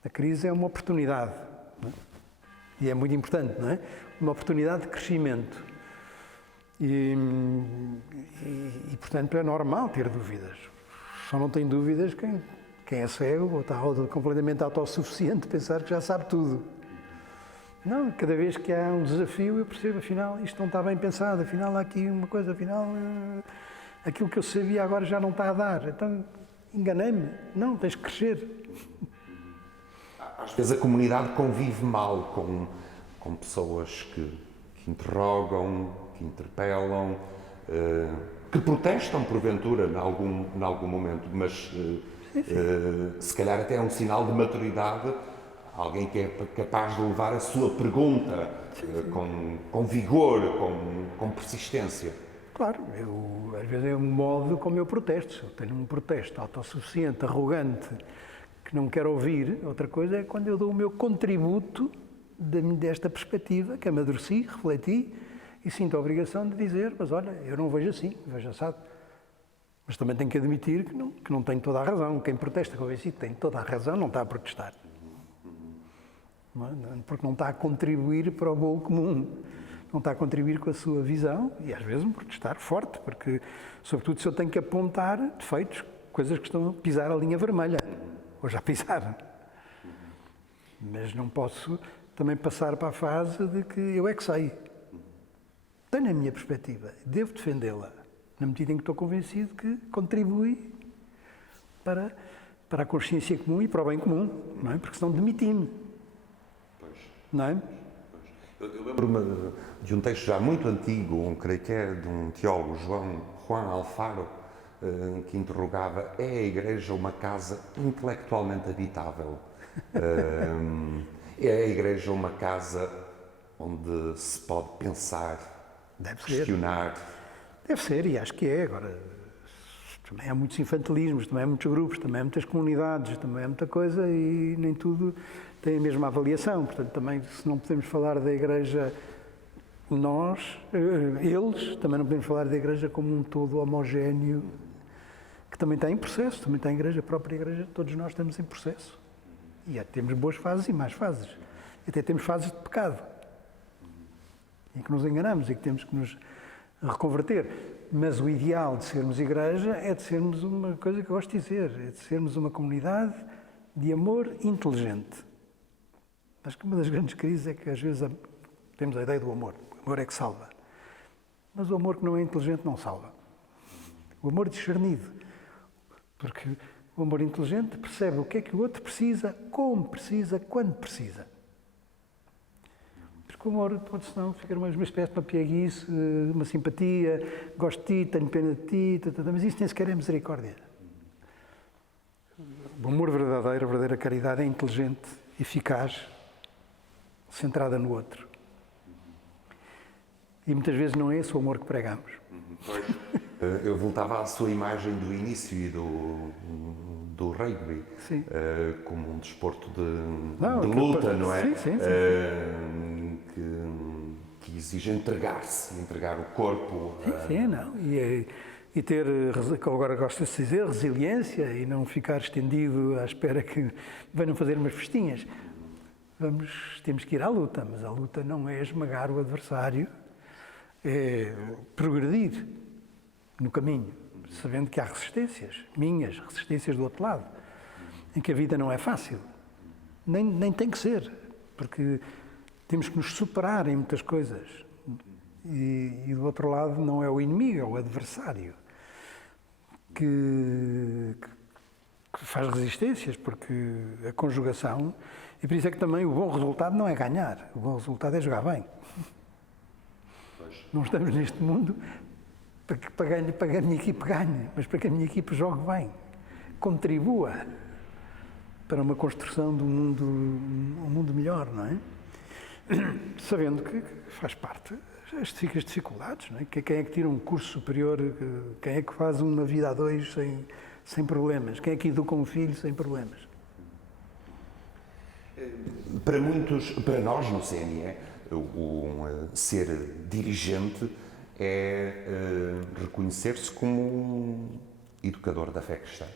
A crise é uma oportunidade. Não é? E é muito importante, não é? Uma oportunidade de crescimento. E, portanto, é normal ter dúvidas. Só não tem dúvidas quem é cego ou está completamente autossuficiente, pensar que já sabe tudo. Não, cada vez que há um desafio eu percebo, afinal, isto não está bem pensado, afinal há aqui uma coisa, afinal, aquilo que eu sabia agora já não está a dar. Então, enganei-me. Não, tens que crescer. Às vezes a comunidade convive mal com pessoas que interrogam, que interpelam, que protestam porventura em algum momento, mas se calhar até é um sinal de maturidade, alguém que é capaz de levar a sua pergunta com vigor, com persistência. Claro, às vezes é um modo como eu protesto. Se eu tenho um protesto autossuficiente, arrogante, que não quero ouvir, outra coisa é quando eu dou o meu contributo desta perspectiva, que amadureci, refleti e sinto a obrigação de dizer, mas olha, eu não vejo assim, vejo assado. Mas também tenho que admitir que não tenho toda a razão. Quem protesta convencido tem toda a razão, não está a protestar. Porque não está a contribuir para o bolo comum. Não está a contribuir com a sua visão e às vezes protestar forte, porque, sobretudo, se eu tenho que apontar defeitos, coisas que estão a pisar a linha vermelha, ou já pisaram. Mas não posso também passar para a fase de que eu é que sei. Tenho a minha perspectiva, devo defendê-la, na medida em que estou convencido que contribui para a consciência comum e para o bem comum, não é? Porque senão demiti-me. Não é? Eu lembro-me de um texto já muito antigo, creio que é de um teólogo, Juan Alfaro, que interrogava: é a Igreja uma casa intelectualmente habitável? É a Igreja uma casa onde se pode pensar, questionar? Deve ser, e acho que é. Agora, também há muitos infantilismos, também há muitos grupos, também há muitas comunidades, também há muita coisa e nem tudo tem a mesma avaliação. Portanto, também, se não podemos falar da Igreja eles, também não podemos falar da Igreja como um todo homogéneo, que também está em processo, também está a Igreja, a própria Igreja, todos nós estamos em processo. E temos boas fases e más fases. E até temos fases de pecado, em que nos enganamos e que temos que nos reconverter. Mas o ideal de sermos Igreja é de sermos uma coisa que eu gosto de dizer, é de sermos uma comunidade de amor inteligente. Acho que uma das grandes crises é que às vezes temos a ideia do amor. O amor é que salva. Mas o amor que não é inteligente não salva. O amor discernido. Porque O amor inteligente percebe o que é que o outro precisa, como precisa, quando precisa. Porque o amor pode, senão, ficar uma espécie de uma pieguice, uma simpatia, gosto de ti, tenho pena de ti, mas isso nem sequer é misericórdia. O amor verdadeiro, a verdadeira caridade é inteligente, eficaz, centrada no outro. E muitas vezes não é esse o amor que pregamos. Eu voltava à sua imagem do início e do rugby, como um desporto de luta, não é? Sim. Que exige entregar-se, entregar o corpo. Sim, não. E ter, agora gosto de dizer, resiliência e não ficar estendido à espera que venham fazer umas festinhas. Temos que ir à luta, mas a luta não é esmagar o adversário, é progredir no caminho, sabendo que há resistências, minhas, resistências do outro lado, em que a vida não é fácil. Nem tem que ser, porque temos que nos superar em muitas coisas. E do outro lado não é o inimigo, é o adversário que faz resistências, porque a conjugação, e por isso é que também o bom resultado não é ganhar, o bom resultado é jogar bem. Não estamos neste mundo para que a minha equipe ganhe, mas para que a minha equipe jogue bem, contribua para uma construção de um mundo melhor, não é? Sabendo que faz parte as dificuldades, não é? Quem é que tira um curso superior, quem é que faz uma vida a dois sem problemas, quem é que educa um filho sem problemas? Para muitos, para nós no CNE, ser dirigente é reconhecer-se como um educador da fé cristã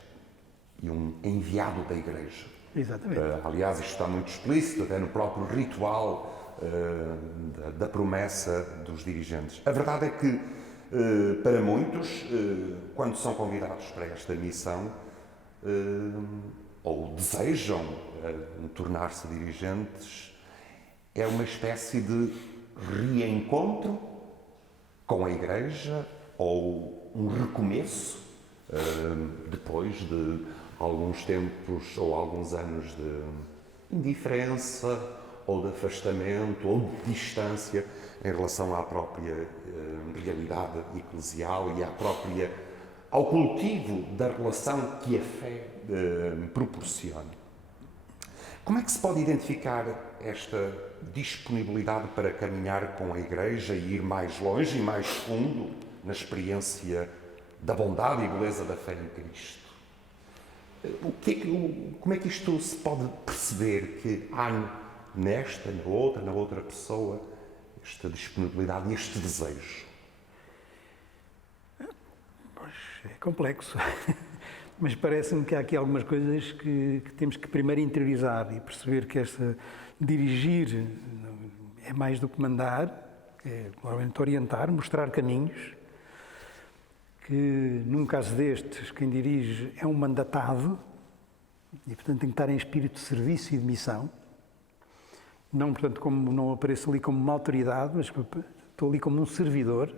e um enviado da Igreja. Exatamente. Aliás, isto está muito explícito até no próprio ritual da promessa dos dirigentes. A verdade é que, para muitos, quando são convidados para esta missão, ou desejam tornar-se dirigentes, é uma espécie de reencontro com a Igreja ou um recomeço depois de alguns tempos ou alguns anos de indiferença ou de afastamento ou de distância em relação à própria realidade eclesial e ao cultivo da relação que a fé proporciona. Como é que se pode identificar esta disponibilidade para caminhar com a Igreja e ir mais longe e mais fundo na experiência da bondade e beleza da fé em Cristo? Como é que isto se pode perceber que há nesta, na outra pessoa, esta disponibilidade e este desejo? Pois, é complexo. Mas parece-me que há aqui algumas coisas que temos que primeiro interiorizar e perceber que dirigir é mais do que mandar, é provavelmente orientar, mostrar caminhos, que num caso destes quem dirige é um mandatado e portanto tem que estar em espírito de serviço e de missão, não portanto como não apareço ali como uma autoridade, mas estou ali como um servidor,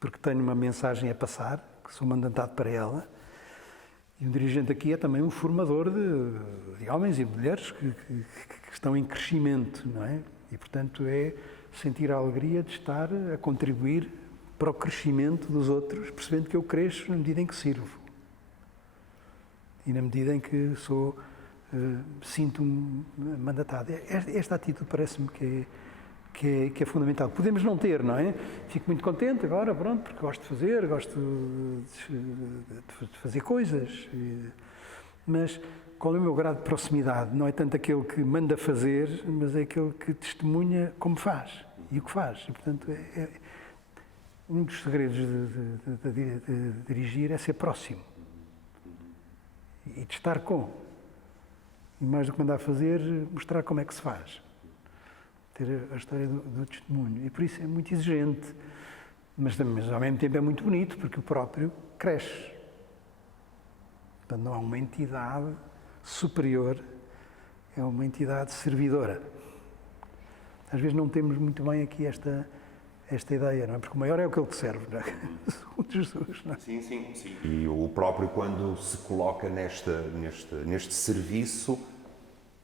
porque tenho uma mensagem a passar, que sou mandatado para ela. E um dirigente aqui é também um formador de homens e mulheres que estão em crescimento, não é? E, portanto, é sentir a alegria de estar a contribuir para o crescimento dos outros, percebendo que eu cresço na medida em que sirvo. E na medida em que sinto-me mandatado. Esta atitude parece-me que é fundamental. Podemos não ter, não é? Fico muito contente agora, pronto, porque gosto de fazer, gosto de fazer coisas. Mas qual é o meu grado de proximidade? Não é tanto aquele que manda fazer, mas é aquele que testemunha como faz e o que faz. E, portanto, um dos segredos de dirigir é ser próximo e de estar com. E mais do que mandar fazer, mostrar como é que se faz. Ter a história do testemunho. E por isso é muito exigente, mas ao mesmo tempo é muito bonito, porque o próprio cresce. Portanto, não há uma entidade superior, é uma entidade servidora. Às vezes não temos muito bem aqui esta ideia, não é? Porque o maior é o que ele te serve, não é? Segundo Jesus, não é? Sim, sim, sim. E o próprio, quando se coloca neste serviço,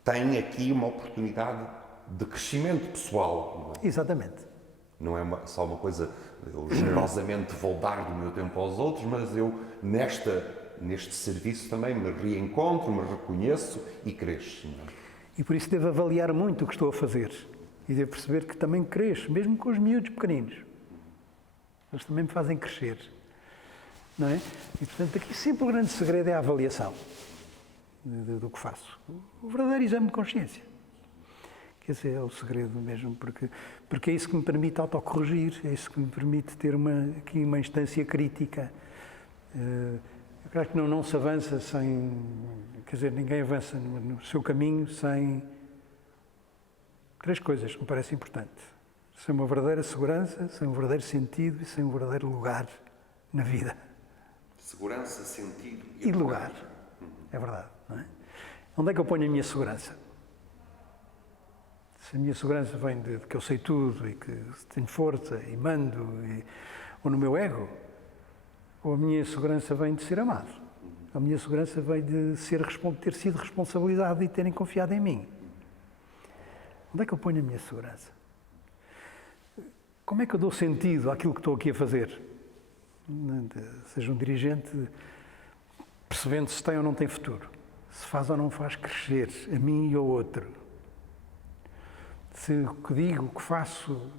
tem aqui uma oportunidade de crescimento pessoal. Não é? Exatamente. Não é só uma coisa, eu generosamente vou dar do meu tempo aos outros, mas eu neste serviço também me reencontro, me reconheço e cresço. Não é? E por isso devo avaliar muito o que estou a fazer. E devo perceber que também cresço, mesmo com os miúdos pequeninos. Eles também me fazem crescer. Não é? E, portanto, aqui sempre o grande segredo é a avaliação do que faço. O verdadeiro exame de consciência. Que esse é o segredo mesmo, porque é isso que me permite autocorrigir, é isso que me permite ter aqui uma instância crítica. Eu acho que não se avança sem... Quer dizer, ninguém avança no seu caminho sem 3 coisas que me parecem importantes. Sem uma verdadeira segurança, sem um verdadeiro sentido e sem um verdadeiro lugar na vida. Segurança, sentido E lugar. É verdade, não é? Onde é que eu ponho a minha segurança? Se a minha segurança vem de que eu sei tudo e que tenho força e mando, ou no meu ego, ou a minha segurança vem de ser amado. A minha segurança vem de ter sido responsabilizado e terem confiado em mim. Onde é que eu ponho a minha segurança? Como é que eu dou sentido àquilo que estou aqui a fazer? Seja um dirigente, percebendo se tem ou não tem futuro, se faz ou não faz crescer a mim e ao outro. Se o que digo, o que faço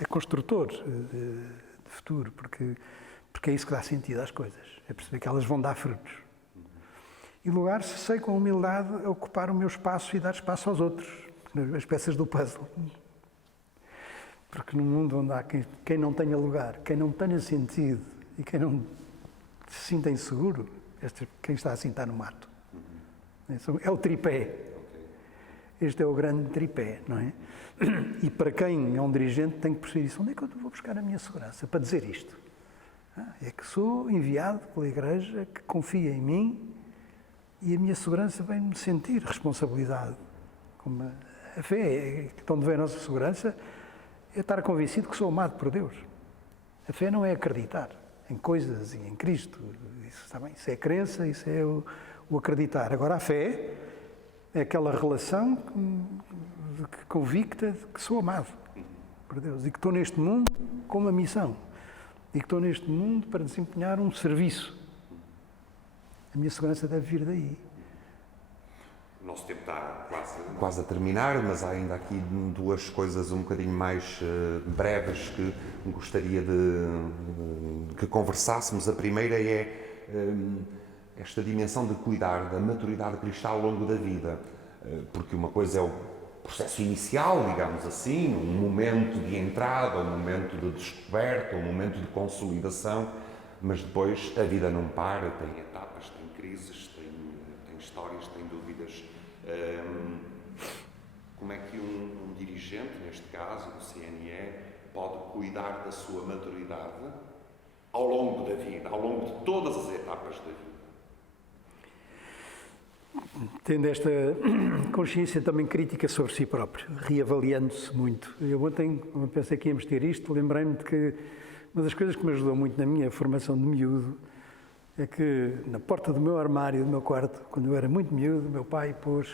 é construtor de futuro, porque é isso que dá sentido às coisas, é perceber que elas vão dar frutos. E lugar, se sei com humildade ocupar o meu espaço e dar espaço aos outros, as peças do puzzle. Porque no mundo onde há quem não tenha lugar, quem não tenha sentido e quem não se sinta inseguro, quem está assim está no mato. É o tripé. Este é o grande tripé, não é? E para quem é um dirigente tem que perceber isso. Onde é que eu vou buscar a minha segurança para dizer isto? É que sou enviado pela Igreja que confia em mim e a minha segurança vem-me sentir responsabilidade. Como a fé, de onde vem a nossa segurança, é estar convencido que sou amado por Deus. A fé não é acreditar em coisas e em Cristo. Isso está bem, isso é a crença, isso é o acreditar. Agora, a fé é aquela relação que convicta de que sou amado por Deus e que estou neste mundo com uma missão e que estou neste mundo para desempenhar um serviço. A minha segurança deve vir daí. O nosso tempo está quase a terminar, mas há ainda aqui 2 coisas um bocadinho mais breves que gostaria de que conversássemos. A primeira é esta dimensão de cuidar da maturidade cristã ao longo da vida, porque uma coisa é o processo inicial, digamos assim, um momento de entrada, um momento de descoberta, um momento de consolidação, mas depois a vida não para, tem etapas, tem crises, tem histórias, tem dúvidas. Como é que um dirigente, neste caso do CNE, pode cuidar da sua maturidade ao longo da vida, ao longo de todas as etapas da vida? Tendo esta consciência também crítica sobre si próprio, reavaliando-se muito. Eu ontem, quando pensei que íamos ter isto, lembrei-me de que uma das coisas que me ajudou muito na minha formação de miúdo é que na porta do meu armário, do meu quarto, quando eu era muito miúdo, meu pai pôs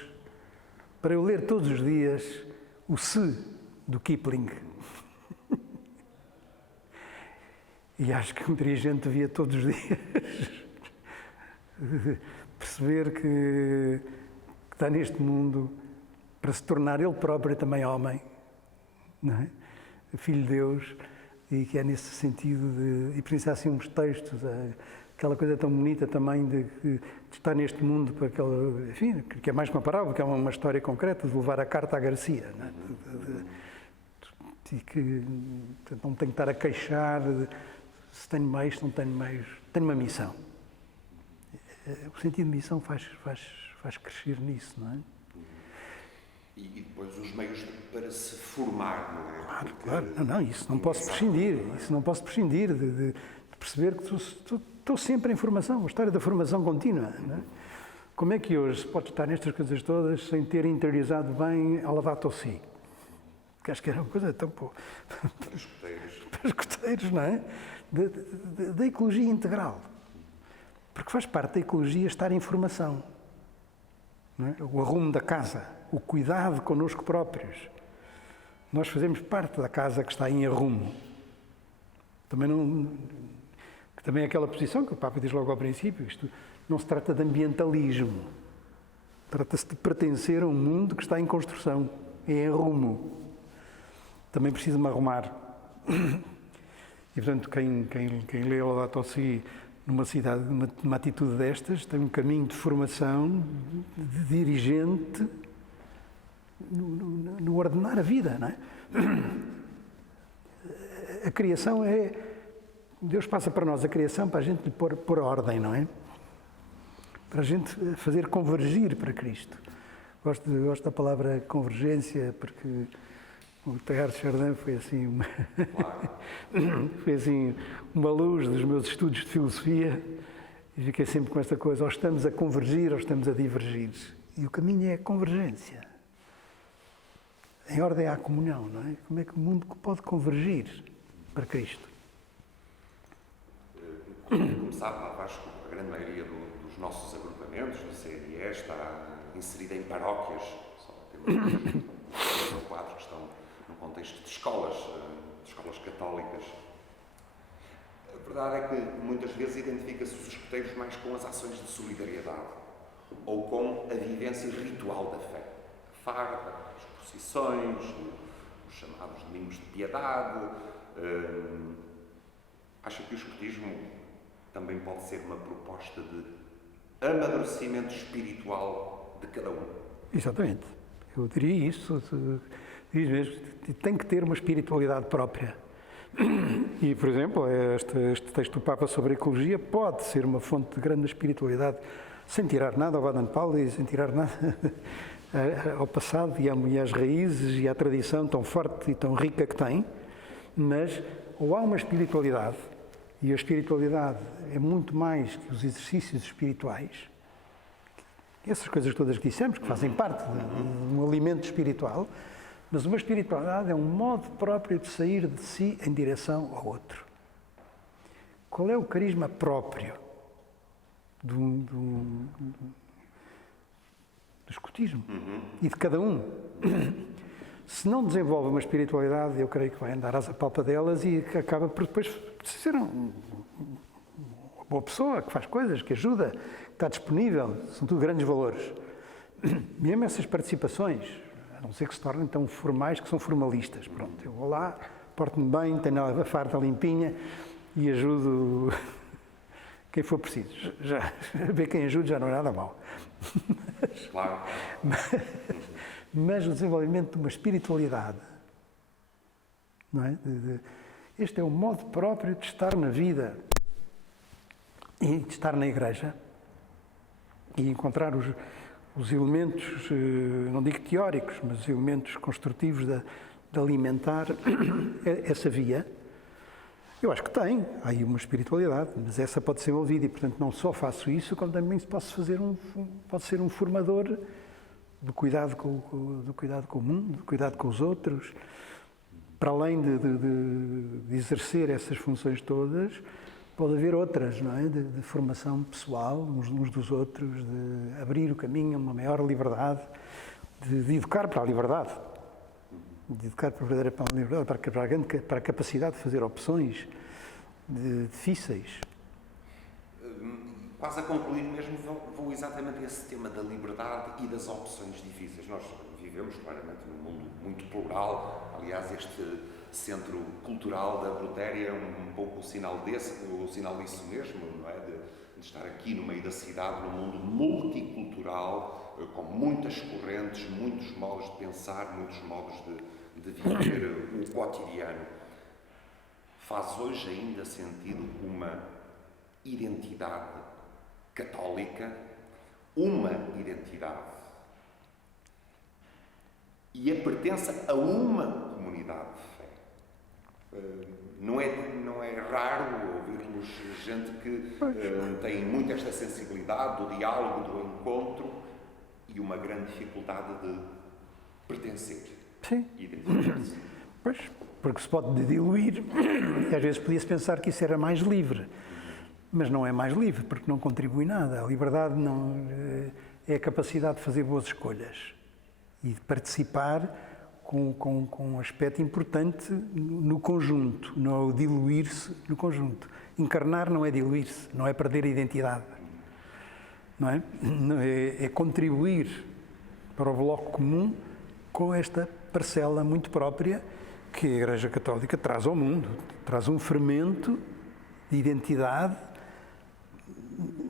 para eu ler todos os dias o Se do Kipling. E acho que um dirigente devia todos os dias perceber que está neste mundo para se tornar ele próprio também homem, não é? Filho de Deus, e que é nesse sentido e por isso há assim uns textos, aquela coisa tão bonita também de estar neste mundo para aquela, enfim, que é mais uma parábola, que é uma história concreta, de levar a carta à Garcia, não é? E que não tenho que estar a queixar se tenho meios, se não tenho meios, tenho uma missão. O sentido de missão faz crescer nisso, não é? E depois os meios para se formar, não é? Claro. Não, isso não posso prescindir, de perceber que estou sempre em formação, a história da formação contínua, não é? Como é que hoje se pode estar nestas coisas todas sem ter interiorizado bem a Laudato Si? que acho que era uma coisa tão para os escuteiros, não é? Da ecologia integral. Porque faz parte da ecologia estar em formação. Não é? O arrumo da casa, o cuidado connosco próprios. Nós fazemos parte da casa que está em arrumo. Também é aquela posição que o Papa diz logo ao princípio, isto não se trata de ambientalismo. Trata-se de pertencer a um mundo que está em construção, em arrumo. Também preciso-me arrumar. E, portanto, quem lê Laudato Si numa atitude destas, tem um caminho de formação de dirigente no ordenar a vida, não é? A criação Deus passa para nós a criação para a gente lhe pôr ordem, não é? Para a gente fazer convergir para Cristo. Gosto da palavra convergência, porque o Teilhard de Chardin foi assim uma luz dos meus estudos de filosofia, e fiquei sempre com esta coisa, ou estamos a convergir ou estamos a divergir. E o caminho é a convergência. Em ordem à comunhão, não é? Como é que o mundo pode convergir para Cristo? Como sabe, acho que a grande maioria dos nossos agrupamentos do CNE está inserida em paróquias. Só temos 3 ou 4 que estão no contexto de escolas católicas. A verdade é que muitas vezes identifica-se os escuteiros mais com as ações de solidariedade ou com a vivência ritual da fé. A farda, as procissões, os chamados domingos de piedade. Acha que o escutismo também pode ser uma proposta de amadurecimento espiritual de cada um? Exatamente. Eu diria isso. Diz mesmo, tem que ter uma espiritualidade própria. E, por exemplo, este texto do Papa sobre a ecologia pode ser uma fonte de grande espiritualidade, sem tirar nada ao Baden-Powell, sem tirar nada ao passado e às raízes e à tradição tão forte e tão rica que tem, mas ou há uma espiritualidade, e a espiritualidade é muito mais que os exercícios espirituais, essas coisas todas que dissemos, que fazem parte de um alimento espiritual, mas uma espiritualidade é um modo próprio de sair de si em direção ao outro. Qual é o carisma próprio do escutismo? E de cada um? Se não desenvolve uma espiritualidade, eu creio que vai andar às apalpadelas e que acaba por depois ser uma boa pessoa, que faz coisas, que ajuda, que está disponível. São tudo grandes valores. Mesmo essas participações, a não ser que se tornem tão formais que são formalistas. Pronto, eu vou lá, porto-me bem, tenho a farda limpinha e ajudo quem for preciso. Já ver quem ajuda já não é nada mau. Claro. Mas o desenvolvimento de uma espiritualidade, não é? Este é o modo próprio de estar na vida e de estar na igreja e encontrar os elementos, não digo teóricos, mas os elementos construtivos de alimentar essa via. Eu acho que tem, há aí uma espiritualidade, mas essa pode ser envolvida e, portanto, não só faço isso, como também pode ser um formador do cuidado com o mundo, do cuidado com os outros. Para além de exercer essas funções todas, pode haver outras, não é? De formação pessoal, uns dos outros, de abrir o caminho a uma maior liberdade, de educar para a liberdade, de educar para a verdadeira liberdade, para a capacidade de fazer opções difíceis. Quase a concluir mesmo, vou exatamente a esse tema da liberdade e das opções difíceis. Nós vivemos claramente num mundo muito plural. Aliás, este centro cultural da Brutéria é um pouco o sinal disso mesmo, não é? De estar aqui no meio da cidade, num mundo multicultural, com muitas correntes, muitos modos de pensar, muitos modos de viver o cotidiano. Faz hoje ainda sentido uma identidade católica, uma identidade, e a pertença a uma comunidade de fé. Não é raro ouvirmos gente que tem muito esta sensibilidade do diálogo, do encontro e uma grande dificuldade de pertencer. Sim. Identificar-se. Pois, porque se pode diluir, e às vezes podia-se pensar que isso era mais livre, mas não é mais livre, porque não contribui nada. A liberdade não é a capacidade de fazer boas escolhas e de participar com um aspecto importante no conjunto, não é o diluir-se no conjunto. Encarnar não é diluir-se, não é perder a identidade, não é? É contribuir para o bloco comum com esta parcela muito própria que a Igreja Católica traz ao mundo, traz um fermento de identidade,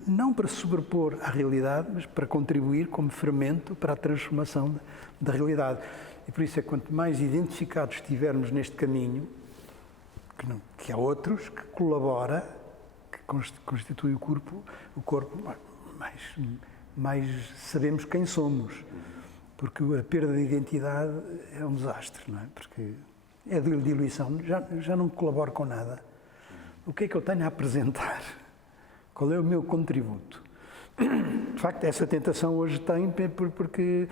não para se sobrepor à realidade, mas para contribuir como fermento para a transformação da realidade. E por isso é que quanto mais identificados estivermos neste caminho, que há outros, que colabora, que constitui o corpo mais sabemos quem somos. Porque a perda de identidade é um desastre, não é? Porque é a diluição, já não colaboro com nada. O que é que eu tenho a apresentar? Qual é o meu contributo? De facto, essa tentação hoje tem porque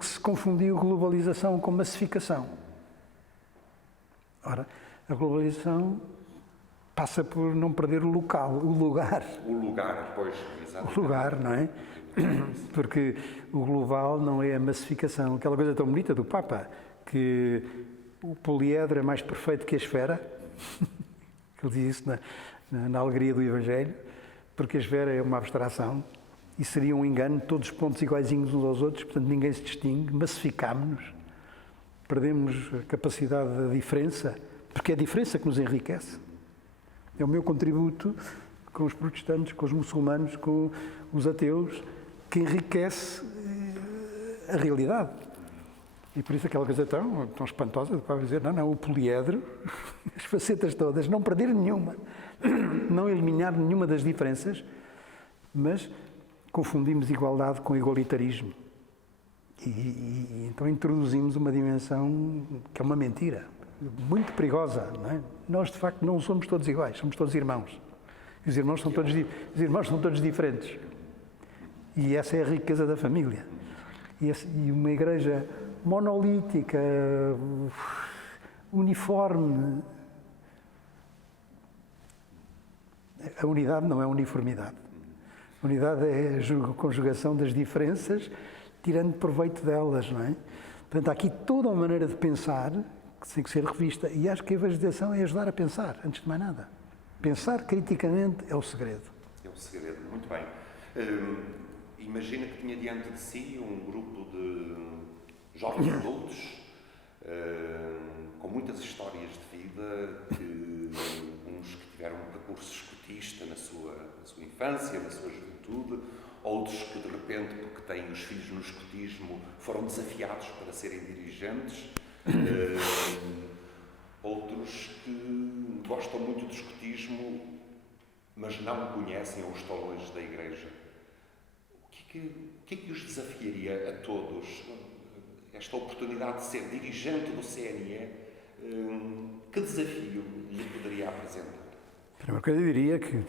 se confundiu globalização com massificação. Ora, a globalização passa por não perder o lugar. O lugar, pois, exatamente. O lugar, não é? Porque o global não é a massificação. Aquela coisa tão bonita do Papa, que o poliedro é mais perfeito que a esfera. Ele diz isso na alegria do Evangelho, porque a esfera é uma abstração e seria um engano, todos os pontos iguaizinhos uns aos outros, portanto ninguém se distingue, massificámos-nos, perdemos a capacidade da diferença, porque é a diferença que nos enriquece. É o meu contributo com os protestantes, com os muçulmanos, com os ateus, que enriquece a realidade. E por isso aquela coisa tão espantosa de Papa dizer, não, o poliedro, as facetas todas, não perder nenhuma, não eliminar nenhuma das diferenças, mas confundimos igualdade com igualitarismo. E então introduzimos uma dimensão que é uma mentira, muito perigosa, não é? Nós, de facto, não somos todos iguais, somos todos irmãos. E os irmãos são todos diferentes. E essa é a riqueza da família. E uma igreja monolítica, uniforme. A unidade não é uniformidade. A unidade é a conjugação das diferenças, tirando proveito delas, não é? Portanto, há aqui toda uma maneira de pensar que tem que ser revista. E acho que a evangelização é ajudar a pensar, antes de mais nada. Pensar criticamente é o segredo. É o segredo, muito bem. Imagina que tinha diante de si um grupo de jovens adultos com muitas histórias de vida, uns que tiveram um percurso escotista na sua infância, na sua juventude, outros que de repente, porque têm os filhos no escotismo, foram desafiados para serem dirigentes, outros que gostam muito do escotismo, mas não conhecem ou estão longe da Igreja. O que é que os desafiaria a todos? Esta oportunidade de ser dirigente do CNE, que desafio lhe poderia apresentar? A primeira coisa eu diria que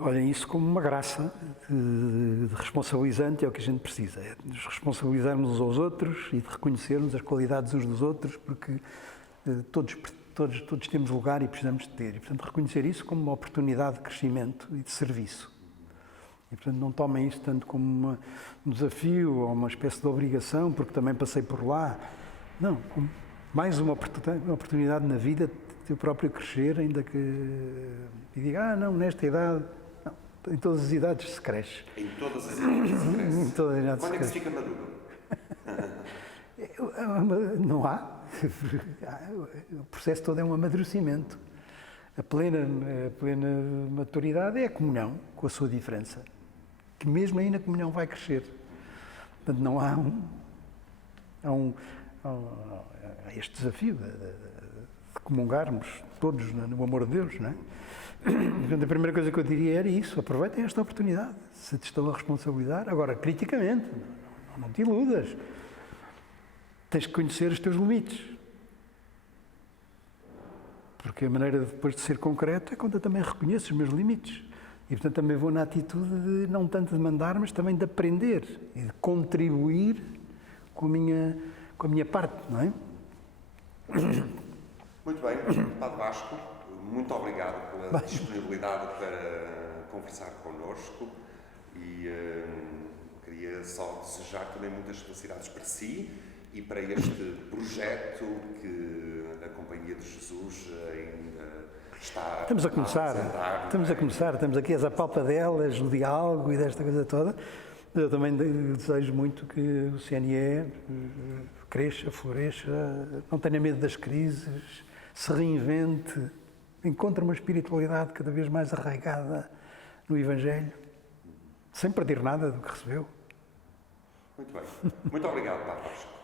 olhem isso como uma graça de responsabilizante, é o que a gente precisa, é de nos responsabilizarmos uns aos outros e de reconhecermos as qualidades uns dos outros, porque todos temos lugar e precisamos de ter. E, portanto, reconhecer isso como uma oportunidade de crescimento e de serviço. E, portanto, não tomem isso tanto como um desafio ou uma espécie de obrigação, porque também passei por lá. Não, como mais uma oportunidade na vida de eu próprio crescer, ainda que... E diga, não, nesta idade... Não, em todas as idades se cresce. Em todas as idades se cresce. Em todas as idades Quando se é que se cresce. fica maduro? Não há. O processo todo é um amadurecimento. A plena maturidade é a comunhão com a sua diferença, que mesmo aí na comunhão vai crescer. Portanto, não há este desafio de comungarmos todos no amor de Deus, não é? Portanto, a primeira coisa que eu diria era isso: aproveitem esta oportunidade, se te estão a responsabilizar. Agora, criticamente, não te iludas. Tens que conhecer os teus limites. Porque a maneira depois de ser concreto é quando eu também reconheço os meus limites. E, portanto, também vou na atitude de não tanto de mandar, mas também de aprender e de contribuir com a minha parte, não é? Muito bem, Padre Vasco, muito obrigado pela disponibilidade para conversar connosco e queria só desejar também muitas felicidades para si e para este projeto que a Companhia de Jesus ainda está Estamos a começar, apresentar, estamos a começar, estamos aqui as apalpadelas, o diálogo e desta coisa toda. Eu também desejo muito que o CNE cresça, floresça, não tenha medo das crises, se reinvente, encontre uma espiritualidade cada vez mais arraigada no Evangelho, sem perder nada do que recebeu. Muito bem. Muito obrigado, Padre Vasco.